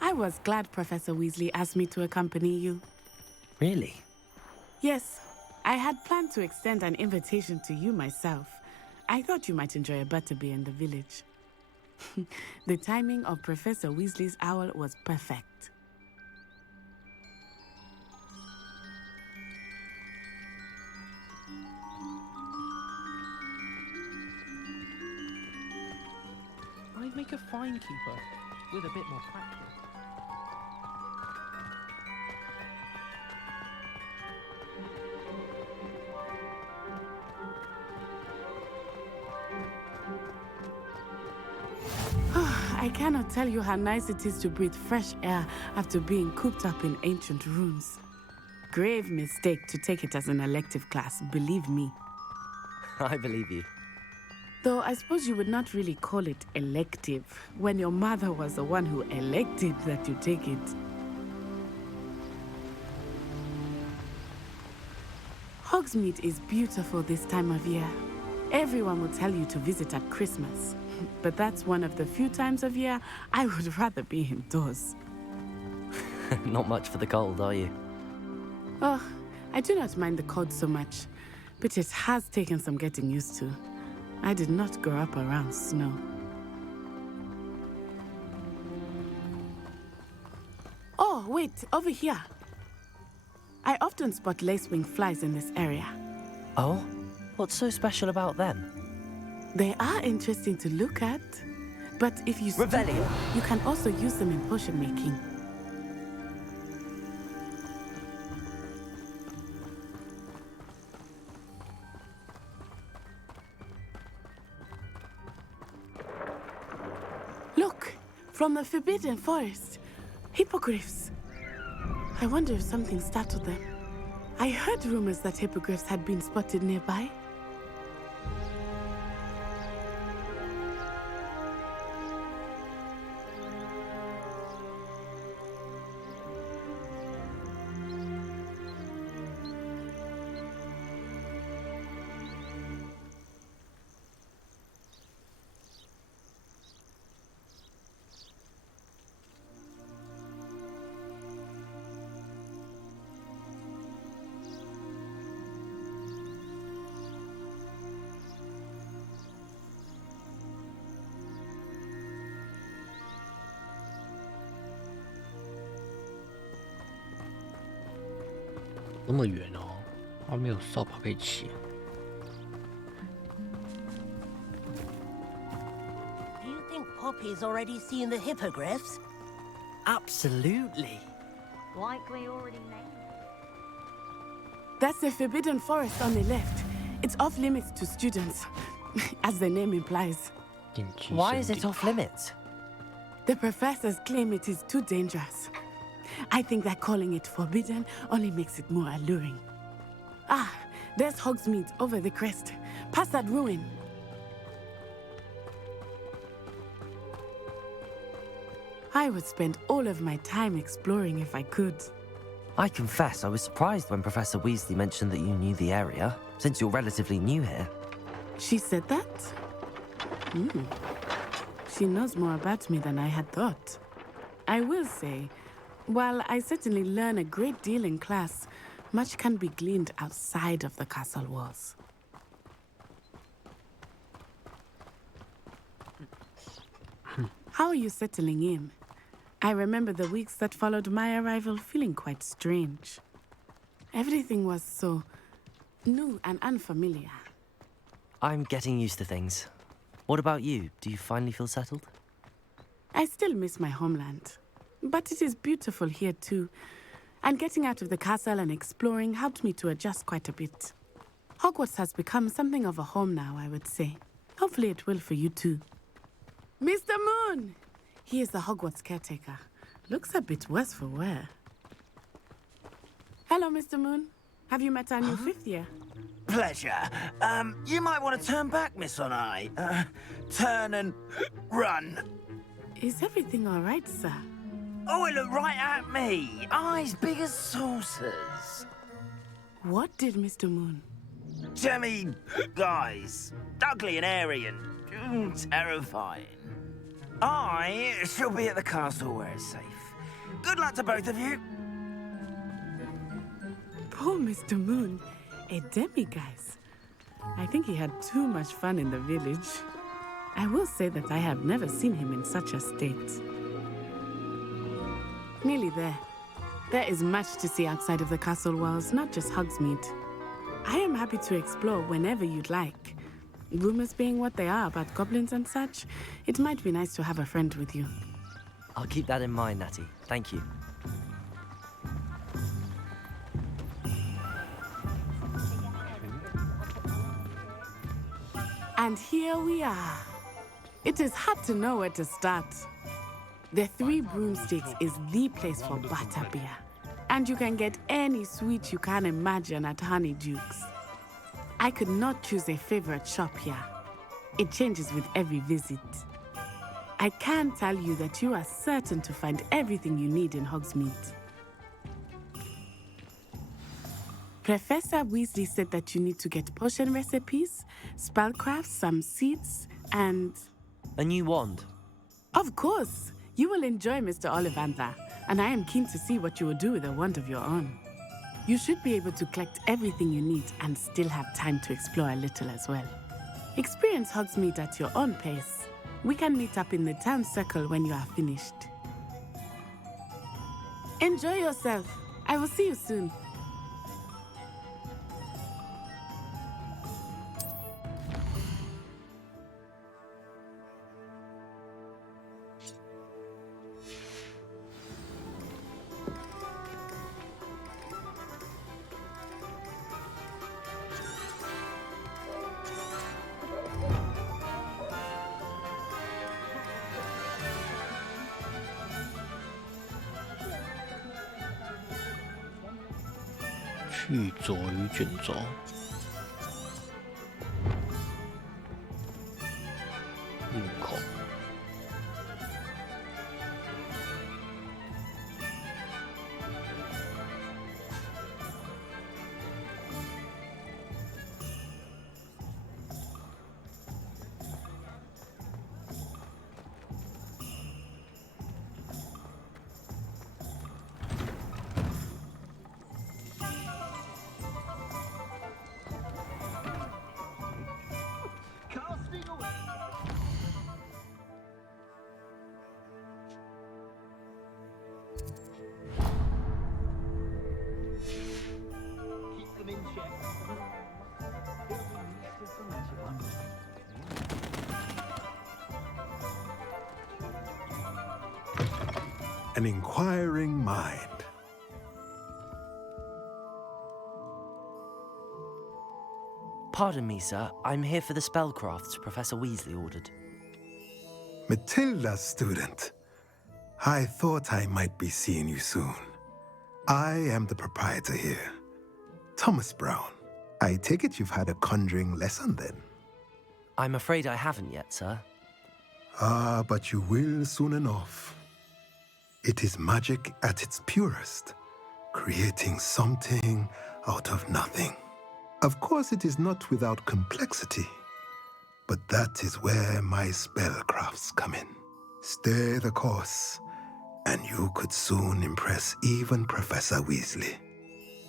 I was glad Professor Weasley asked me to accompany you. Really? Yes, I had planned to extend an invitation to you myself. I thought you might enjoy a butterbeer in the village. The timing of Professor Weasley's owl was perfect. I'd make a fine keeper with a bit more practice. I I cannot tell you how nice it is to breathe fresh air after being cooped up in ancient ruins. Grave mistake to take it as an elective class, believe me. I believe you. Though I suppose you would not really call it elective when your mother was the one who elected that you take it. Hogsmeade is beautiful this time of year. Everyone will tell you to visit at Christmas. But that's one of the few times of year I would rather be indoors. Not much for the cold, are you? Oh, I do not mind the cold so much, but it has taken some getting used to. I did not grow up around snow. Oh, wait, over here. I often spot lacewing flies in this area. Oh? What's so special about them? They are interesting to look at, but if you Revelio. You can also use them in potion making. Look, from the Forbidden Forest, hippogriffs. I wonder if something startled them. I heard rumors that hippogriffs had been spotted nearby.那么远哦，还没有扫把可以骑。Do you think Poppy's already seen the hippogriffs? Absolutely. Like we already named. That's the Forbidden Forest on the left. It's off limits to students, as the name implies. Why is it off limits? The professors claim it is too dangerous. I think that calling it forbidden only makes it more alluring. Ah, there's Hogsmeade over the crest. Past that ruin. I would spend all of my time exploring if I could. I confess I was surprised when Professor Weasley mentioned that you knew the area, since you're relatively new here. She said that? She knows more about me than I had thought. I will say, while I certainly learn a great deal in class, much can be gleaned outside of the castle walls. How are you settling in? I remember the weeks that followed my arrival feeling quite strange. Everything was so new and unfamiliar. I'm getting used to things. What about you? Do you finally feel settled? I still miss my homeland. But it is beautiful here too. And getting out of the castle and exploring helped me to adjust quite a bit. Hogwarts has become something of a home now, I would say. Hopefully it will for you too. Mr. Moon! He is the Hogwarts caretaker. Looks a bit worse for wear. Hello, Mr. Moon. Have you met our new fifth year? Pleasure. You might want to turn back, Miss Onai. Turn and run. Is everything all right, sir? Oh, it looked right at me. Eyes big as saucers. What did Mr. Moon? Jemmy, guys. Ugly and airy and terrifying. I shall be at the castle where it's safe. Good luck to both of you. Poor Mr. Moon. A demiguise. I think he had too much fun in the village. I will say that I have never seen him in such a state. Nearly there. There is much to see outside of the castle walls, not just Hogsmeade. I am happy to explore whenever you'd like. Rumors being what they are about goblins and such, it might be nice to have a friend with you. I'll keep that in mind, Natty. Thank you. And here we are. It is hard to know where to start. The Three Broomsticks is the place for butterbeer. And you can get any sweet you can imagine at Honeydukes. I could not choose a favorite shop here. It changes with every visit. I can tell you that you are certain to find everything you need in Hogsmeade. Professor Weasley said that you need to get potion recipes, spellcrafts, some seeds, and... A new wand? Of course! You will enjoy Mr. Ollivander, and I am keen to see what you will do with a wand of your own. You should be able to collect everything you need and still have time to explore a little as well. Experience Hogsmeade at your own pace. We can meet up in the town circle when you are finished. Enjoy yourself. I will see you soon.玉镯与卷轴。入口。An inquiring mind. Pardon me, sir. I'm here for the spellcrafts Professor Weasley ordered. Matilda's student. I thought I might be seeing you soon. I am the proprietor here, Thomas Brown. I take it you've had a conjuring lesson then? I'm afraid I haven't yet, sir. Ah, but you will soon enough. It is magic at its purest, creating something out of nothing. Of course, it is not without complexity, but that is where my spellcrafts come in. Stay the course, and you could soon impress even Professor Weasley.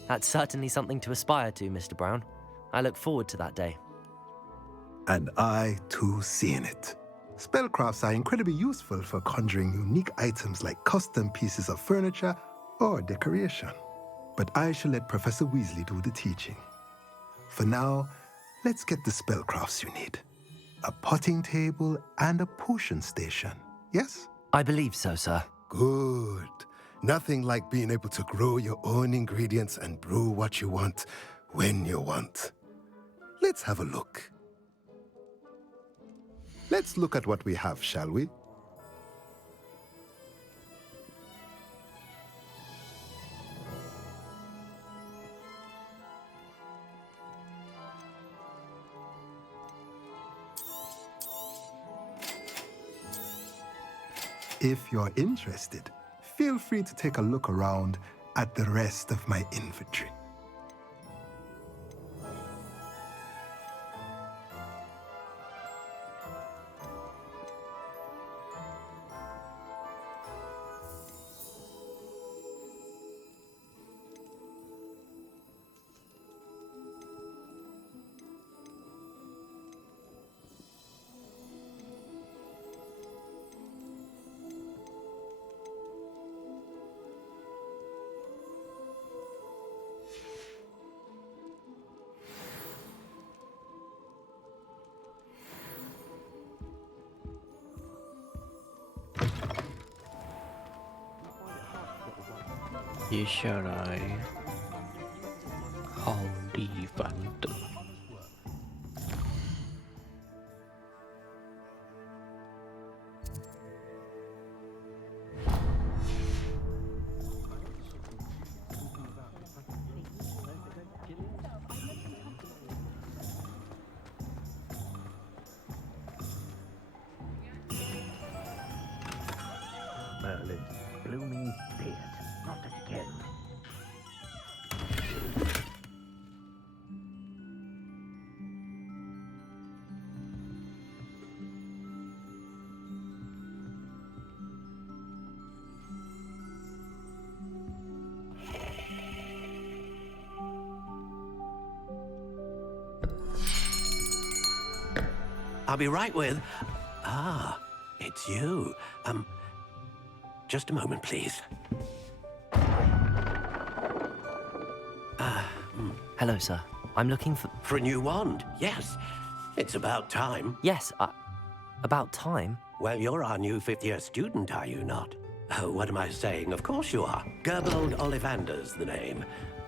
That's certainly something to aspire to, Mr. Brown. I look forward to that day. And I, too, see in it. Spellcrafts are incredibly useful for conjuring unique items like custom pieces of furniture or decoration. But I shall let Professor Weasley do the teaching. For now, let's get the spellcrafts you need. A potting table and a potion station, yes? I believe so, sir. Good. Nothing like being able to grow your own ingredients and brew what you want when you want. Let's have a look. Let's look at what we have, shall we? If you're interested, feel free to take a look around at the rest of my inventory.接下来，奥利凡德。I'll be right with... Ah, it's you. Just a moment, please. Hello, sir. I'm looking for... For a new wand, yes. It's about time. Yes, about time? Well, you're our new fifth-year student, are you not? Oh, what am I saying? Of course you are. Gerbold Ollivander's the name.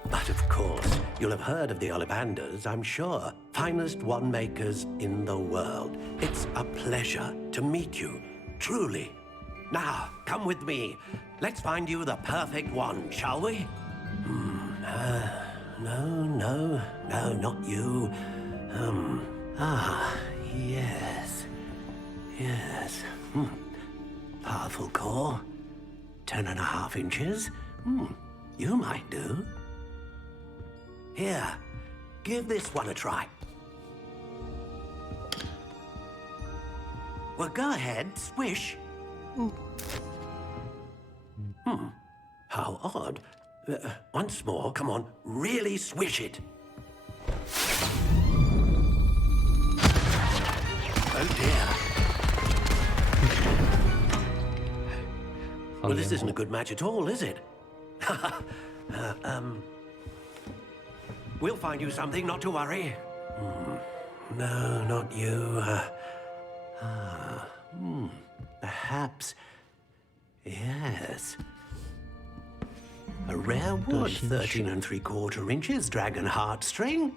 But of course, you'll have heard of the Ollivanders, I'm sure. Finest wand makers in the world. It's a pleasure to meet you, truly. Now, come with me. Let's find you the perfect wand, shall we? No, not you. Yes. Powerful core. 10.5 inches. You might do. Here, give this one a try. Well, go ahead, swish. How odd. Once more, come on, really swish it. Oh dear. Well, this isn't a good match at all, is it? We'll find you something, not to worry. No, not you. Perhaps. Yes. A rare wood, 13 3/4 inches, dragon heartstring.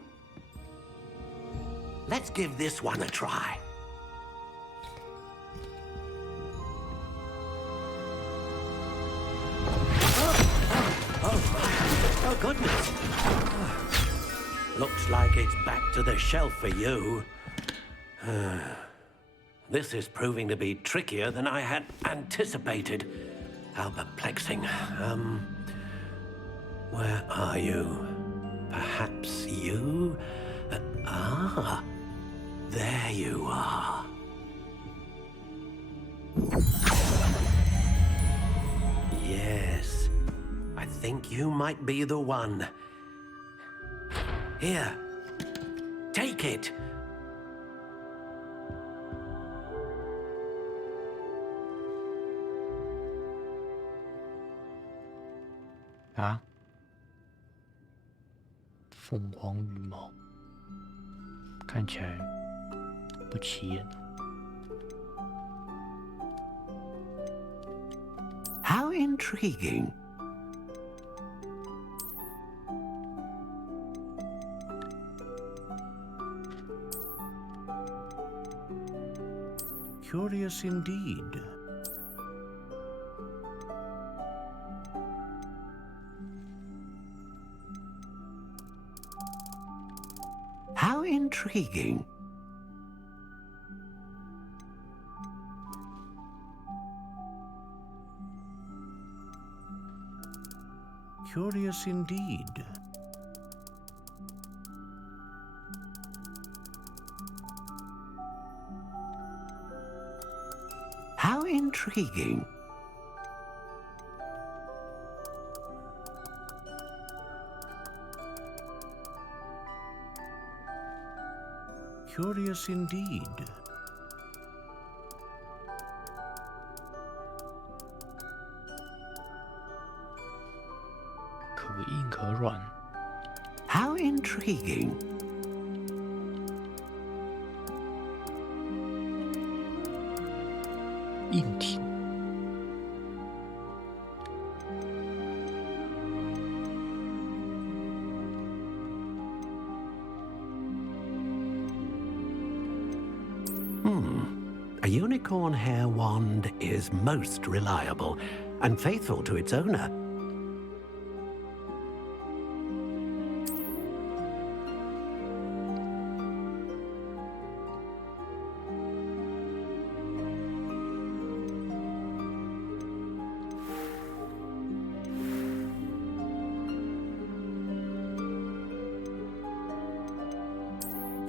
Let's give this one a try. Oh, goodness. Looks like it's back to the shelf for you. This is proving to be trickier than I had anticipated. How perplexing. Where are you? Perhaps you? There you are. Yes, I think you might be the one. Here, take it.啊？凤凰羽毛，看起来不起眼。How intriguing. Curious indeed. How intriguing. Curious indeed. How intriguing. Curious indeed. How intriguing. A unicorn hair wand is most reliable and faithful to its owner.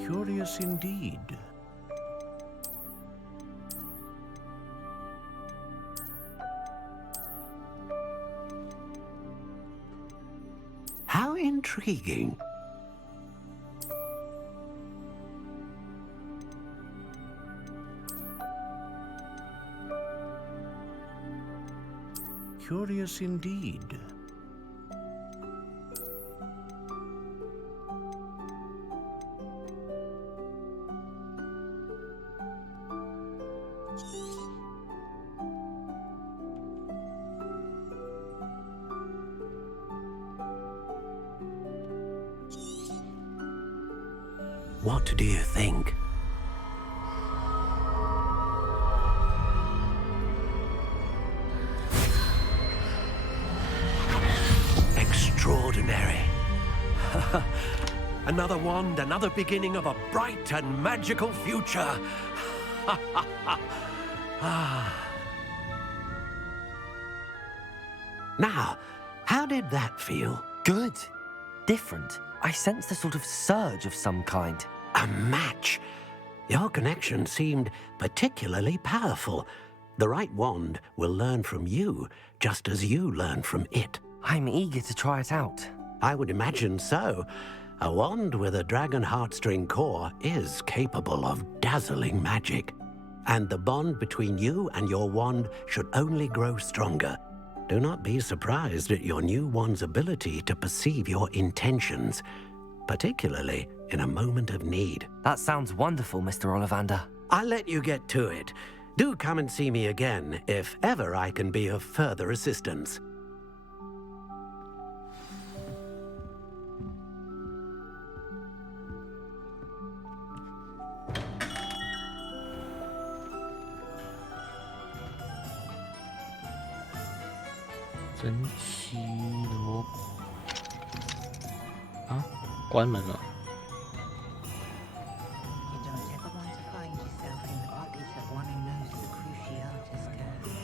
Curious indeed. How intriguing. Curious indeed. What do you think? Extraordinary. Another wand, another beginning of a bright and magical future. Now, how did that feel? Good. Different. I sensed a sort of surge of some kind. A match. Your connection seemed particularly powerful. The right wand will learn from you, just as you learn from it. I'm eager to try it out. I would imagine so. A wand with a dragon heartstring core is capable of dazzling magic. And the bond between you and your wand should only grow stronger. Do not be surprised at your new wand's ability to perceive your intentions, particularly in a moment of need. That sounds wonderful, Mr. Ollivander. I'll let you get to it. Do come and see me again if ever I can be of further assistance.珍稀罗啊，关门了。 You don't ever want to find yourself in the pocket of one who knows the Cruciatus curse.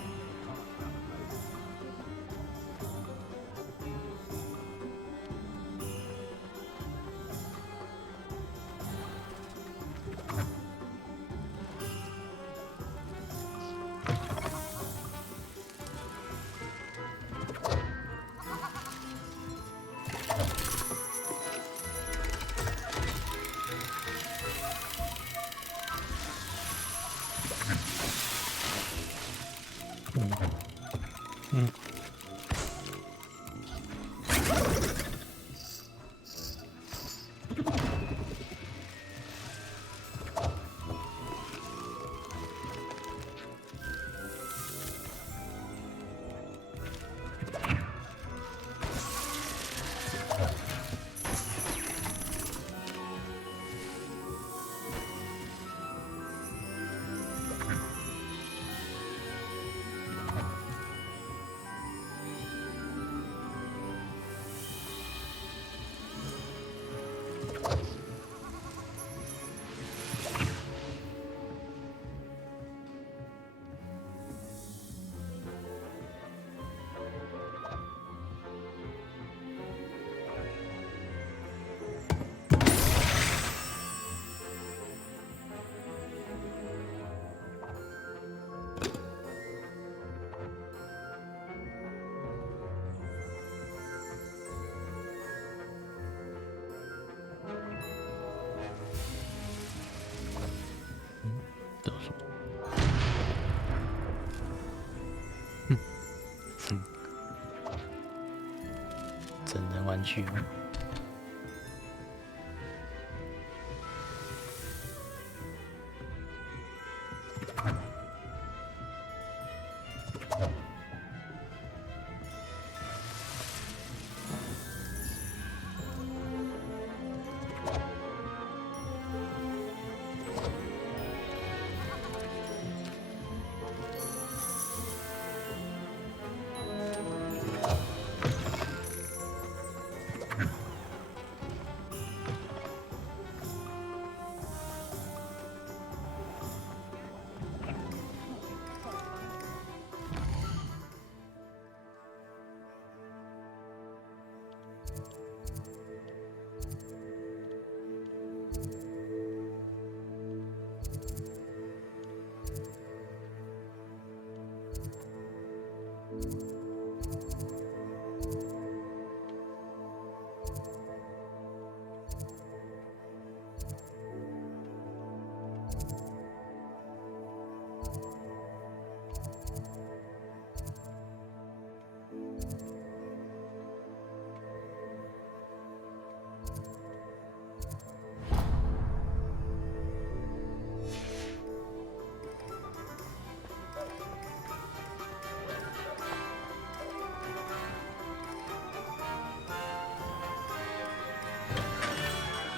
整人玩具吗？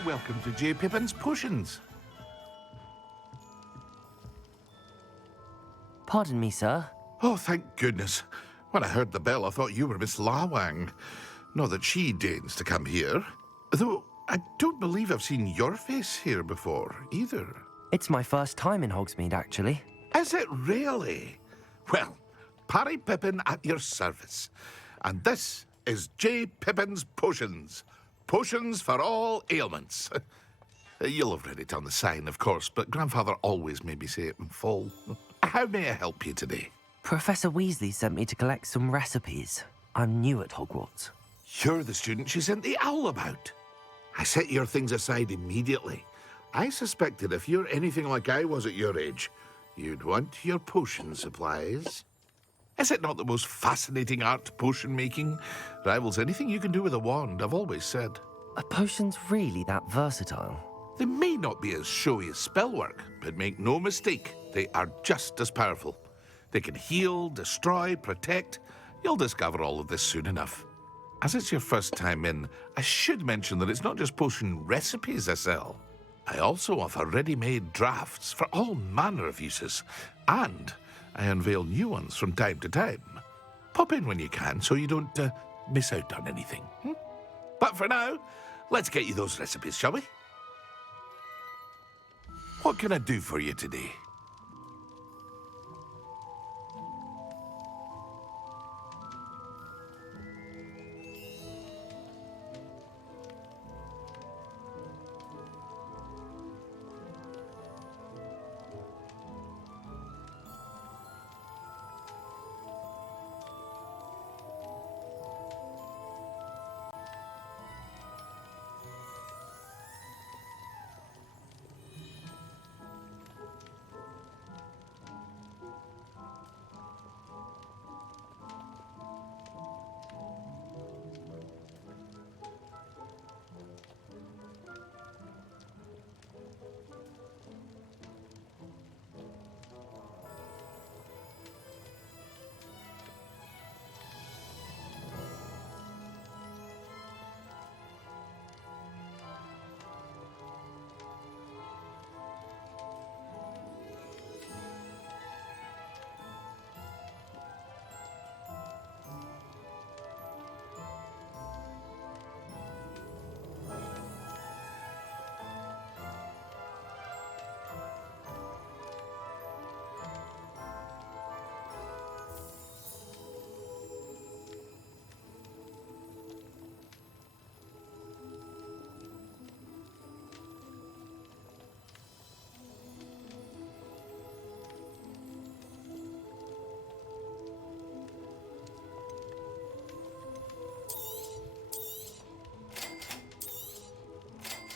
welcome to J. Pippin's Potions. Pardon me, sir. Oh, thank goodness. When I heard the bell, I thought you were Miss Lawang. Not that she deigns to come here. Though, I don't believe I've seen your face here before, either. It's my first time in Hogsmeade, actually. Is it really? Well, Parry Pippin at your service. And this is J. Pippin's Potions. Potions for all ailments. You'll have read it on the sign, of course, but Grandfather always made me say it in full. How may I help you today? Professor Weasley sent me to collect some recipes. I'm new at Hogwarts. You're the student she sent the owl about. I set your things aside immediately. I suspected if you're anything like I was at your age, you'd want your potion supplies. Is it not the most fascinating art, potion making? Rivals anything you can do with a wand, I've always said. Are potions really that versatile? They may not be as showy as spellwork, but make no mistake, they are just as powerful. They can heal, destroy, protect. You'll discover all of this soon enough. As it's your first time in, I should mention that it's not just potion recipes I sell. I also offer ready-made drafts for all manner of uses, and I unveil new ones from time to time. Pop in when you can so you don't miss out on anything. But for now, let's get you those recipes, shall we? What can I do for you today?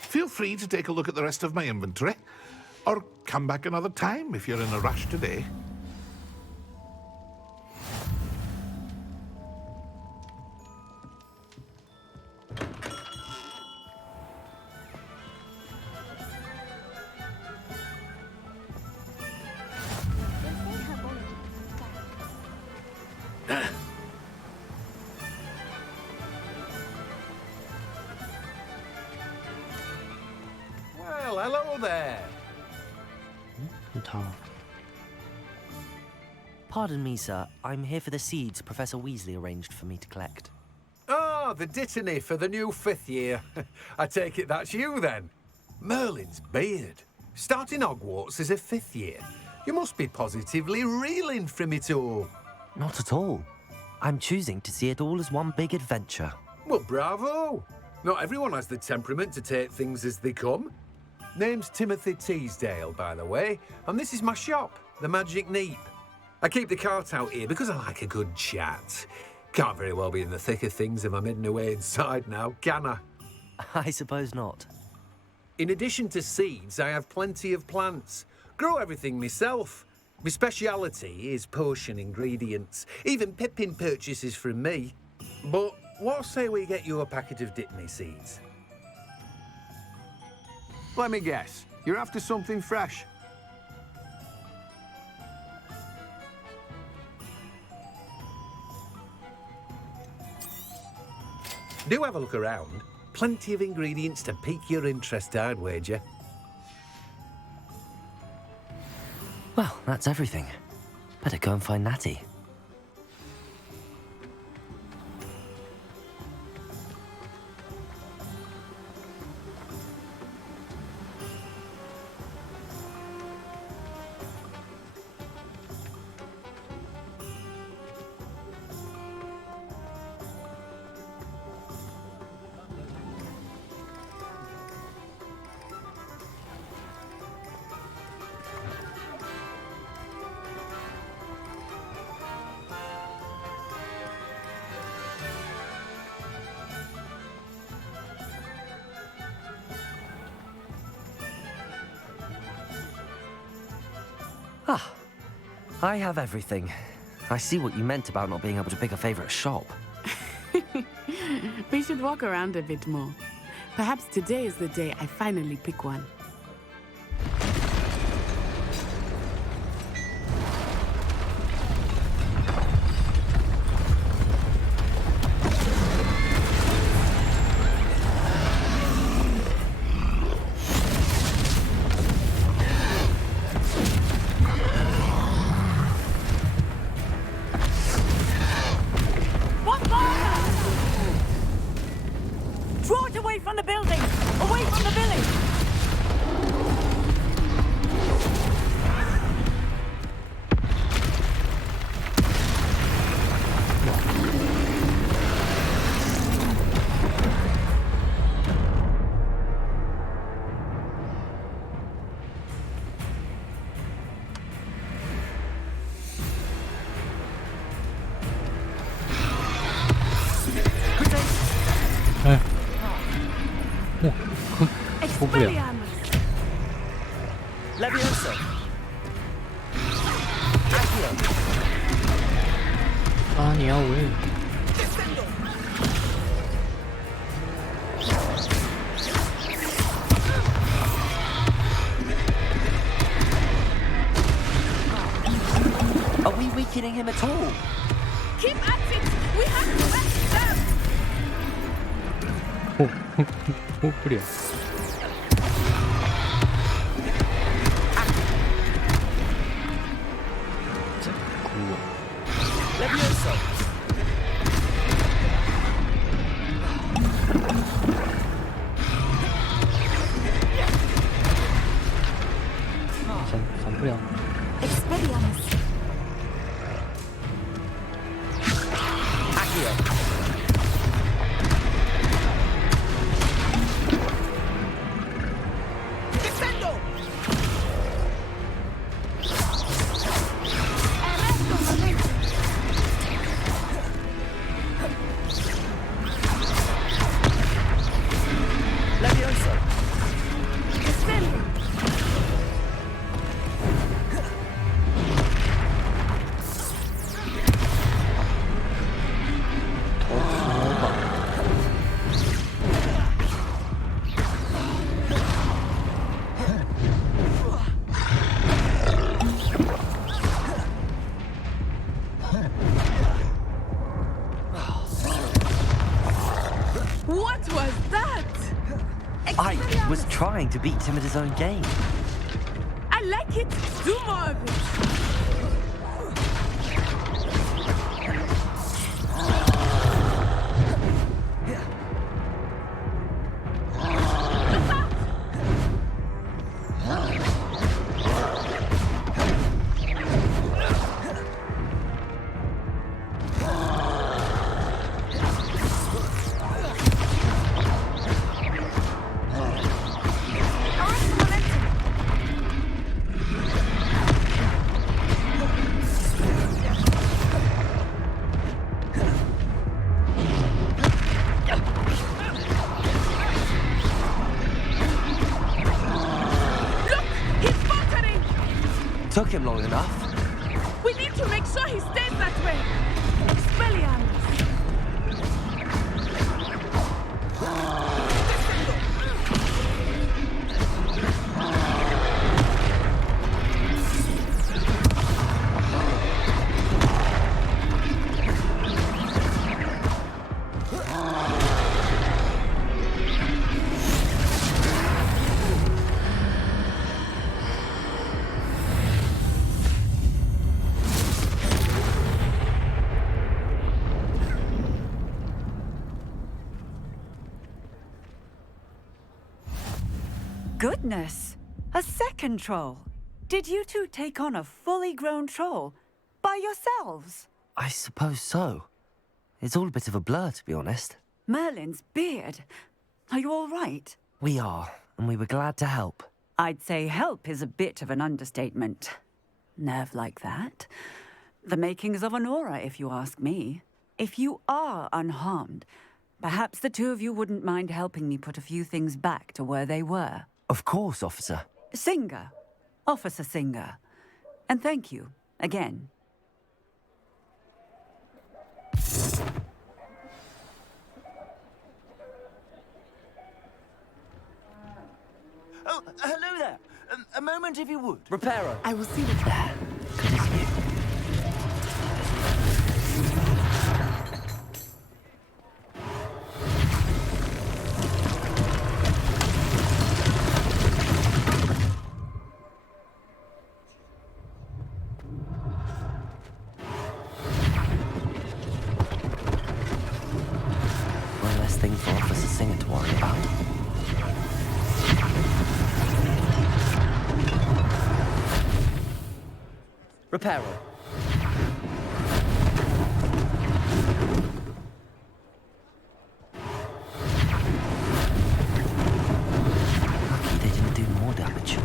Feel free to take a look at the rest of my inventory, or come back another time if you're in a rush today. Well, hello there. Pardon me, sir. I'm here for the seeds Professor Weasley arranged for me to collect. Oh, the dittany for the new 5th year. I take it that's you, then. Merlin's beard. Starting Hogwarts as a 5th year. You must be positively reeling from it all. Not at all. I'm choosing to see it all as one big adventure. Well, bravo. Not everyone has the temperament to take things as they come. Name's Timothy Teasdale, by the way, and this is my shop, the Magic Neep. I keep the cart out here because I like a good chat. Can't very well be in the thick of things if I'm hidden away inside now, can I? I suppose not. In addition to seeds, I have plenty of plants. Grow everything myself. My speciality is potion ingredients. Even Pippin purchases from me. But what say we get you a packet of Dittany seeds? Let me guess. You're after something fresh. Do have a look around. Plenty of ingredients to pique your interest, I'd wager. Well, that's everything. Better go and find Natty. Ah, I have everything. I see what you meant about not being able to pick a favorite shop. We should walk around a bit more. Perhaps today is the day I finally pick one. Levioso. Ah, 你要围。Are we weakening him at all? Keep at it! We have to match them! 哦，不了。真酷啊 ！Levioso。闪不了。Expelliarmus。I was trying to beat him at his own game. I like it. Do more of it. Took him long enough. We need to make sure he stays that way. Expelliarmus. Goodness! A second troll! Did you two take on a fully grown troll? By yourselves? I suppose so. It's all a bit of a blur, to be honest. Merlin's beard. Are you all right? We are, and we were glad to help. I'd say help is a bit of an understatement. Nerve like that. The makings of an aura, if you ask me. If you are unharmed, perhaps the two of you wouldn't mind helping me put a few things back to where they were. Of course, officer. Singer. Officer Singer. And thank you, again. Oh, hello there. A moment, if you would. Reparo. I will see what there. Good as you. One less thing for Officer Singer to worry about. Reparo. Lucky they didn't do more damage.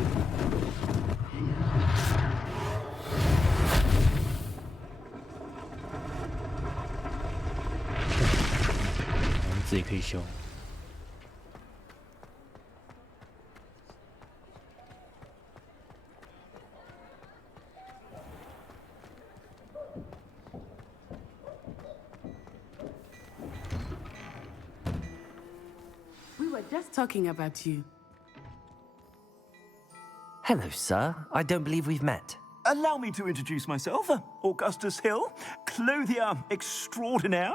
我们自己可以修。We were just talking about you. Hello, sir. I don't believe we've met. Allow me to introduce myself, Augustus Hill, clothier extraordinaire.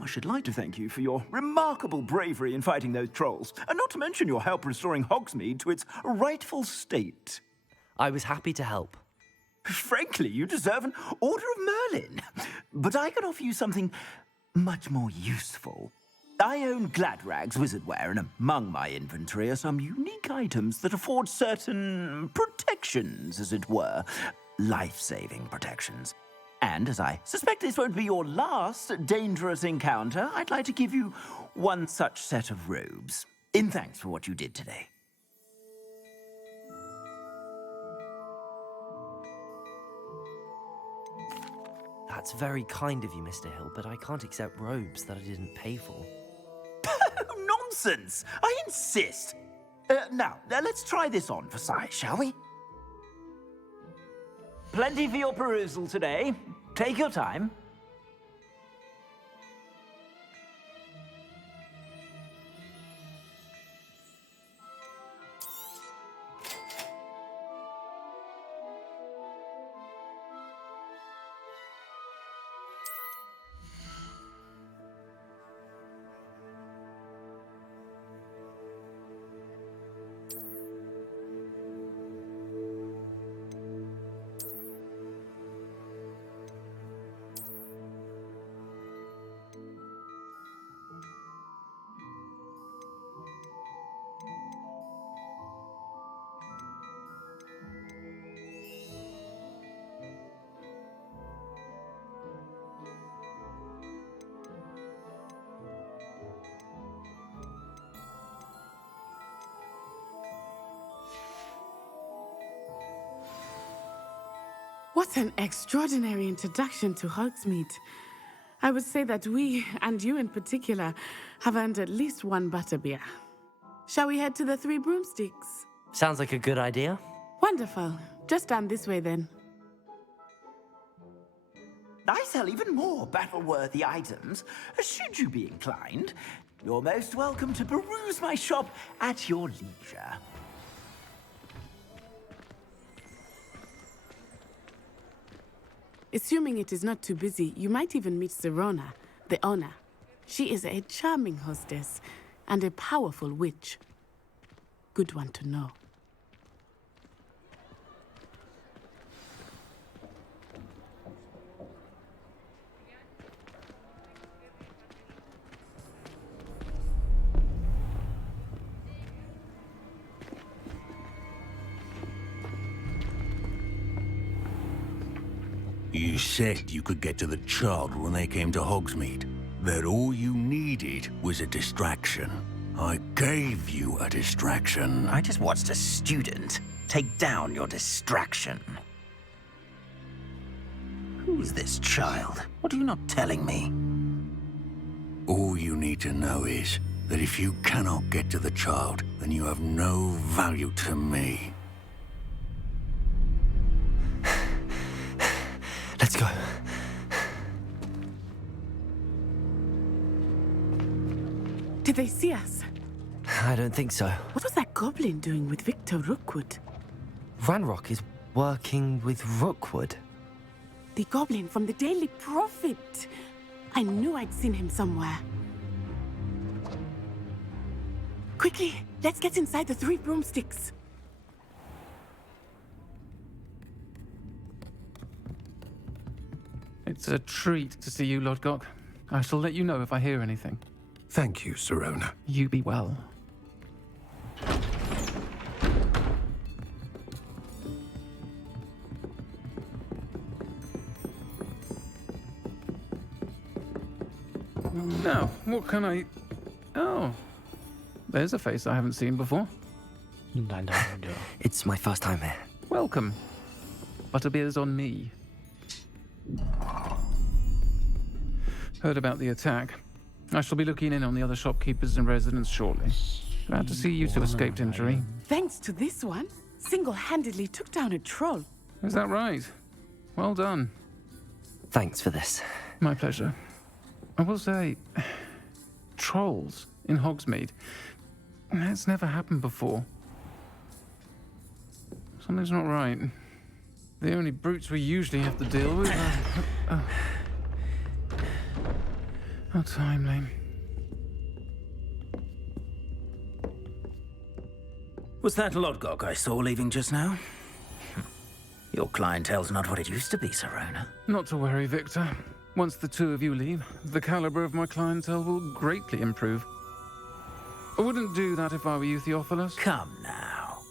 I should like to thank you for your remarkable bravery in fighting those trolls, and not to mention your help restoring Hogsmeade to its rightful state. I was happy to help. Frankly, you deserve an Order of Merlin. But I can offer you something much more useful. I own Gladrag's wizardware, and among my inventory are some unique items that afford certain protections, as it were. Life-saving protections. And as I suspect this won't be your last dangerous encounter, I'd like to give you one such set of robes, in thanks for what you did today. That's very kind of you, Mr. Hill, but I can't accept robes that I didn't pay for. Nonsense! I insist! Now, let's try this on for size, shall we? Plenty for your perusal today. Take your time. What an extraordinary introduction to Hogsmeade. I would say that we, and you in particular, have earned at least one butterbeer. Shall we head to the Three Broomsticks? Sounds like a good idea. Wonderful. Just down this way then. I sell even more battle-worthy items. Should you be inclined, you're most welcome to peruse my shop at your leisure. Assuming it is not too busy, you might even meet Sirona, the owner. She is a charming hostess and a powerful witch. Good one to know. You said you could get to the child when they came to Hogsmeade. That all you needed was a distraction. I gave you a distraction. I just watched a student take down your distraction. Who's this child? What are you not telling me? All you need to know is that if you cannot get to the child, then you have no value to me. Let's go. Did they see us? I don't think so. What was that goblin doing with Victor Rookwood? Ranrock is working with Rookwood. The goblin from the Daily Prophet. I knew I'd seen him somewhere. Quickly, let's get inside the 3 broomsticks. It's a treat to see you, Lodgok. I shall let you know if I hear anything. Thank you, Sirona. You be well. Now, what can I... Oh. There's a face I haven't seen before. It's my first time here. Welcome. Butterbeer's on me. Heard about the attack. I shall be looking in on the other shopkeepers and residents shortly. Glad to see you two escaped injury. Thanks to this one, single-handedly took down a troll. Is that right? Well done. Thanks for this. My pleasure. I will say, trolls in Hogsmeade. That's never happened before. Something's not right. The only brutes we usually have to deal with are... How timely. Was that Lodgok I saw leaving just now? Your clientele's not what it used to be, Sirona. Not to worry, Victor. Once the two of you leave, the caliber of my clientele will greatly improve. I wouldn't do that if I were you, Theophilus. Come now.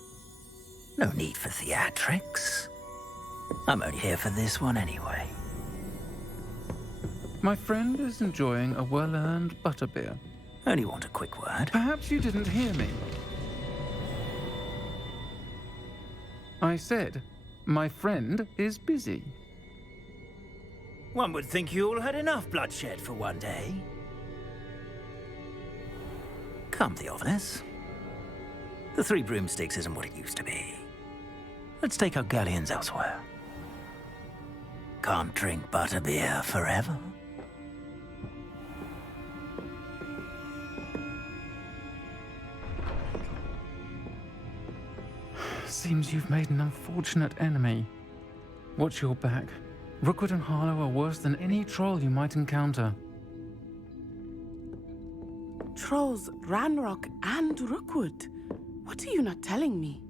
No need for theatrics. I'm only here for this one anyway. My friend is enjoying a well-earned butterbeer. Only want a quick word. Perhaps you didn't hear me. I said, my friend is busy. One would think you all had enough bloodshed for one day. Come, Theophilus. The 3 broomsticks isn't what it used to be. Let's take our galleons elsewhere. Can't drink butterbeer forever. Seems you've made an unfortunate enemy. Watch your back. Rookwood and Harlow are worse than any troll you might encounter. Trolls, Ranrock, and Rookwood. What are you not telling me?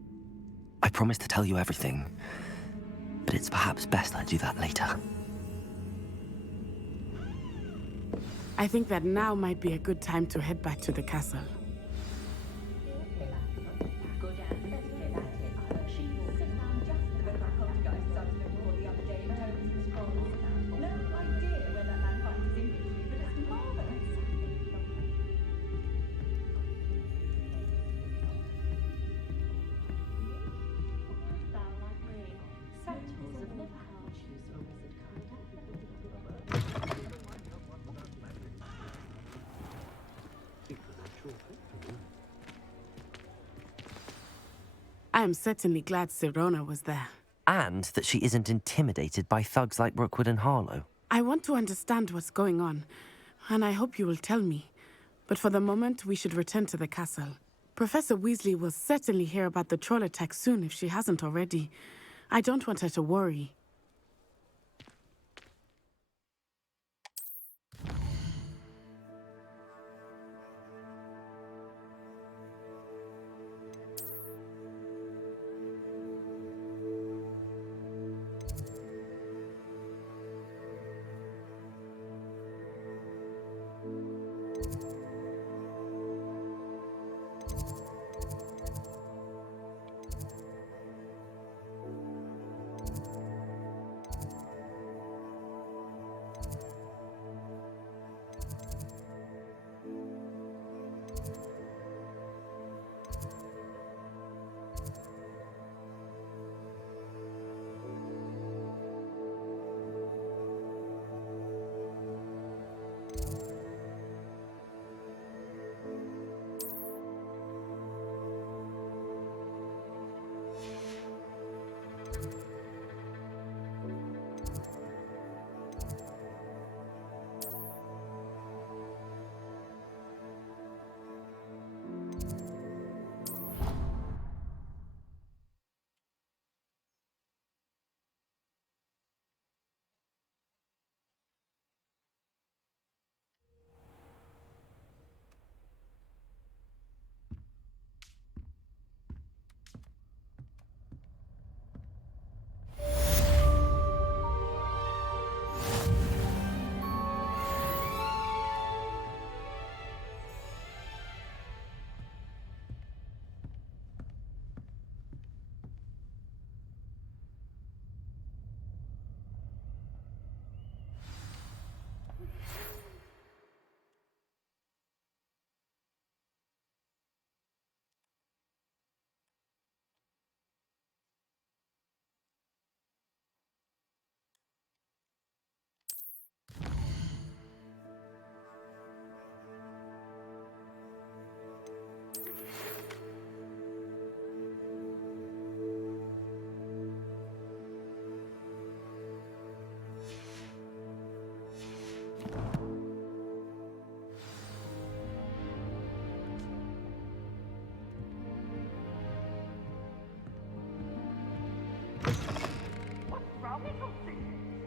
I promise to tell you everything, but it's perhaps best I do that later. I think that now might be a good time to head back to the castle. I am certainly glad Sirona was there. And that she isn't intimidated by thugs like Rookwood and Harlow. I want to understand what's going on, and I hope you will tell me. But for the moment, we should return to the castle. Professor Weasley will certainly hear about the troll attack soon if she hasn't already. I don't want her to worry.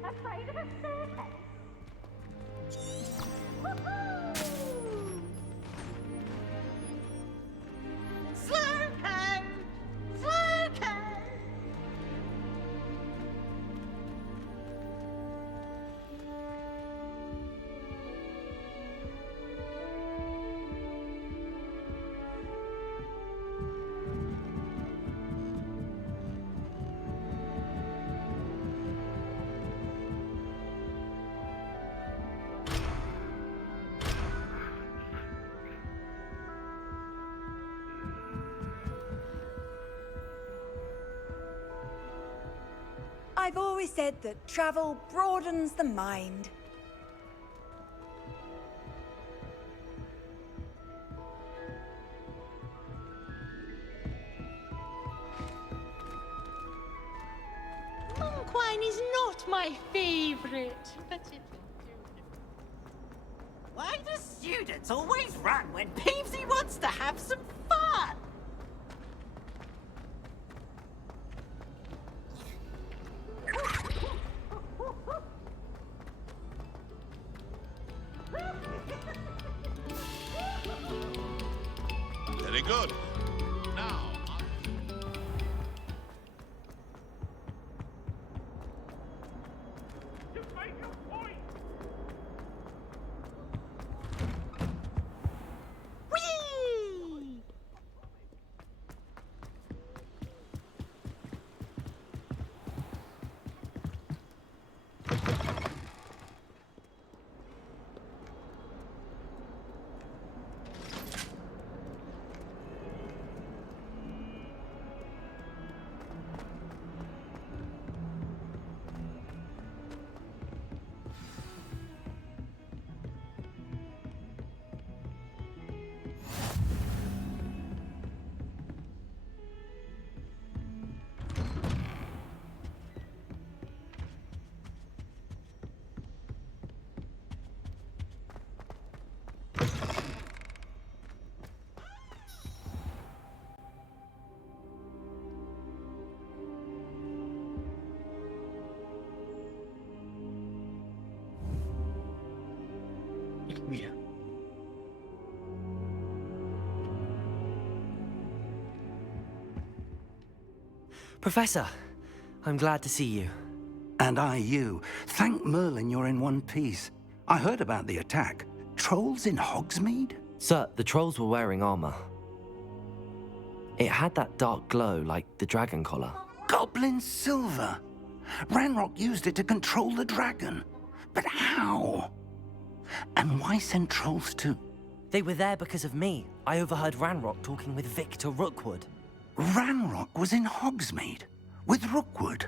Afraid of a staircase? Slowco! Slowco! I've always said that travel broadens the mind. Monk wine is not my favorite, but it will do. Why do students always run when Peevesy wants to have some fun? Very good. Now, Whee! Yeah. Professor, I'm glad to see you. And I you. Thank Merlin you're in one piece. I heard about the attack. Trolls in Hogsmeade? Sir, the trolls were wearing armor. It had that dark glow like the dragon collar. Goblin silver. Ranrock used it to control the dragon. But how? And why send trolls too? They were there because of me. I overheard Ranrock talking with Victor Rookwood. Ranrock was in Hogsmeade? With Rookwood?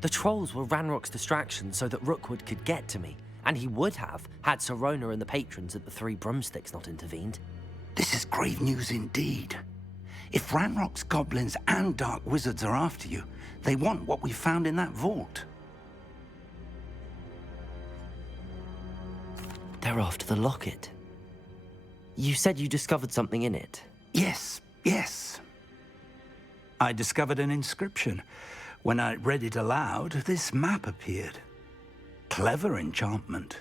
The trolls were Ranrock's distraction so that Rookwood could get to me. And he would have, had Sirona and the patrons at the Three Broomsticks not intervened. This is grave news indeed. If Ranrock's goblins and dark wizards are after you, they want what we found in that vault. They're after the locket. You said you discovered something in it. Yes, yes. I discovered an inscription. When I read it aloud, this map appeared. Clever enchantment.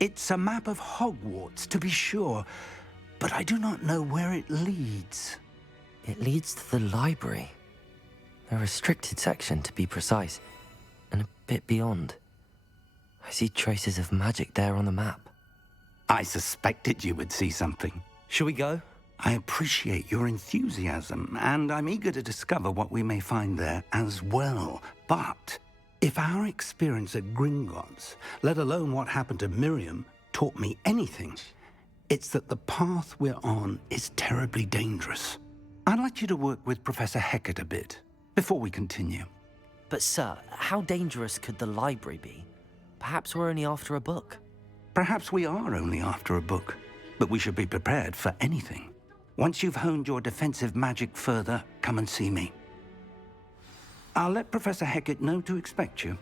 It's a map of Hogwarts, to be sure, but I do not know where it leads. It leads to the library. A restricted section, to be precise, and a bit beyond. I see traces of magic there on the map. I suspected you would see something. Shall we go? I appreciate your enthusiasm, and I'm eager to discover what we may find there as well. But if our experience at Gringotts, let alone what happened to Miriam, taught me anything, it's that the path we're on is terribly dangerous. I'd like you to work with Professor Hecat a bit before we continue. But sir, how dangerous could the library be? Perhaps we're only after a book. Perhaps we are only after a book, but we should be prepared for anything. Once you've honed your defensive magic further, come and see me. I'll let Professor Hecat know to expect you.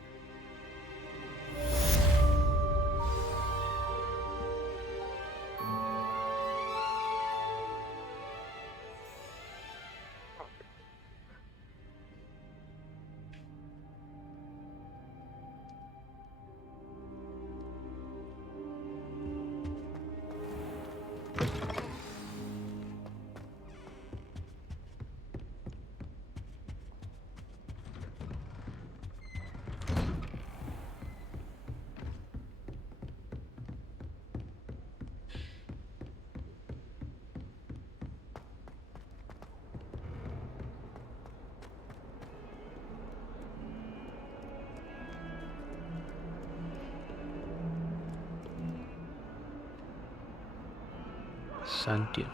3点，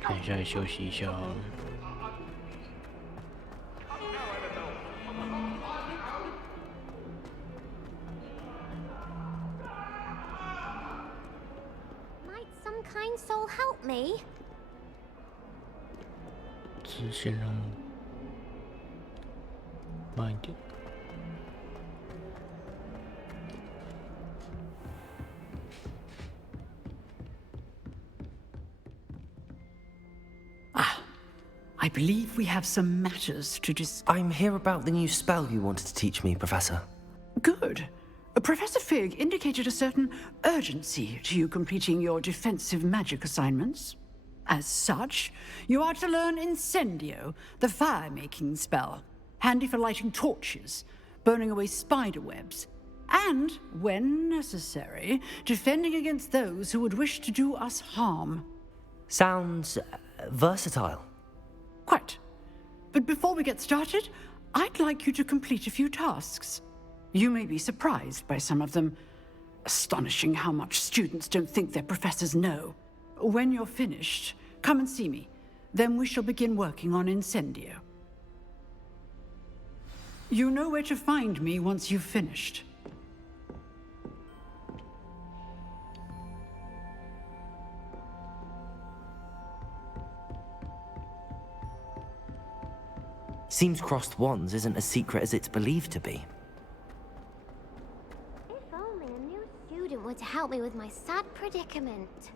看一下休息一下好了。Might some kind soul help me? 支线任务，慢一点。I believe we have some matters to discuss. I'm here about the new spell you wanted to teach me, Professor. Good. Professor Fig indicated a certain urgency to you completing your defensive magic assignments. As such, you are to learn Incendio, the fire-making spell, handy for lighting torches, burning away spider webs, and, when necessary, defending against those who would wish to do us harm. Sounds versatile. Quite. But before we get started, I'd like you to complete a few tasks. You may be surprised by some of them. Astonishing how much students don't think their professors know. When you're finished, come and see me. Then we shall begin working on Incendio. You know where to find me once you've finished. Seems crossed wands isn't as secret as it's believed to be. If only a new student were to help me with my sad predicament.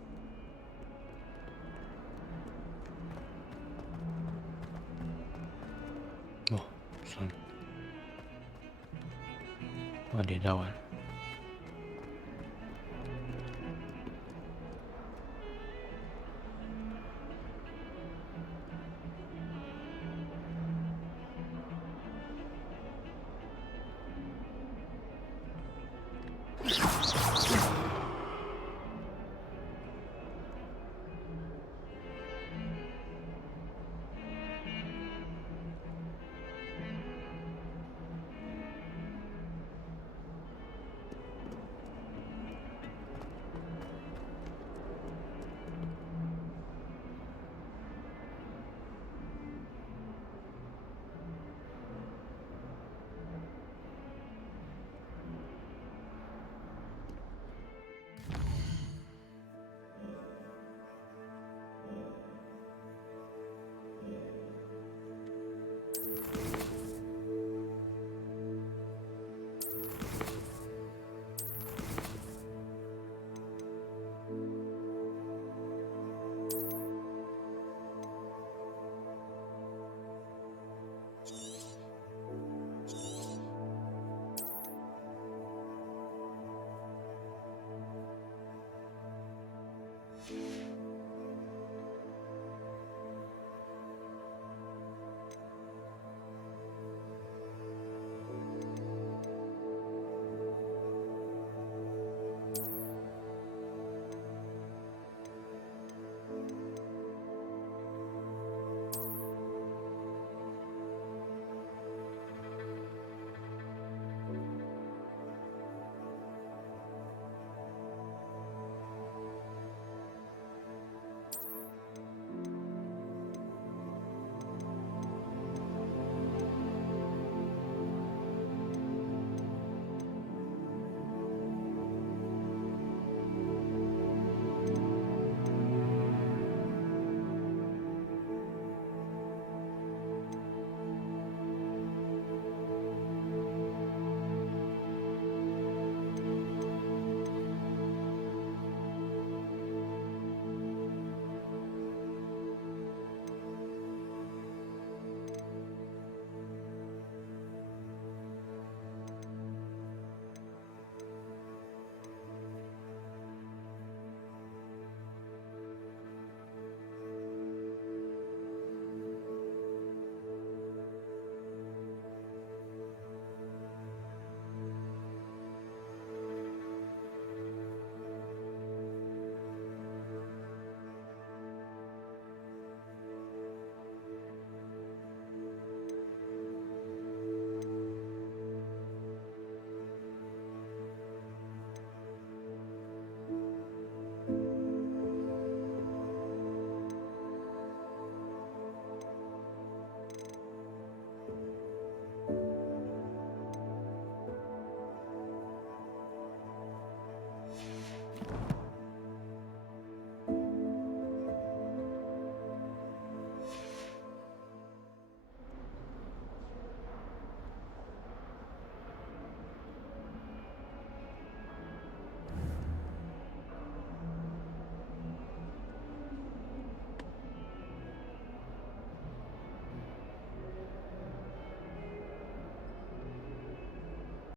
Oh, 算了，晚点到晚。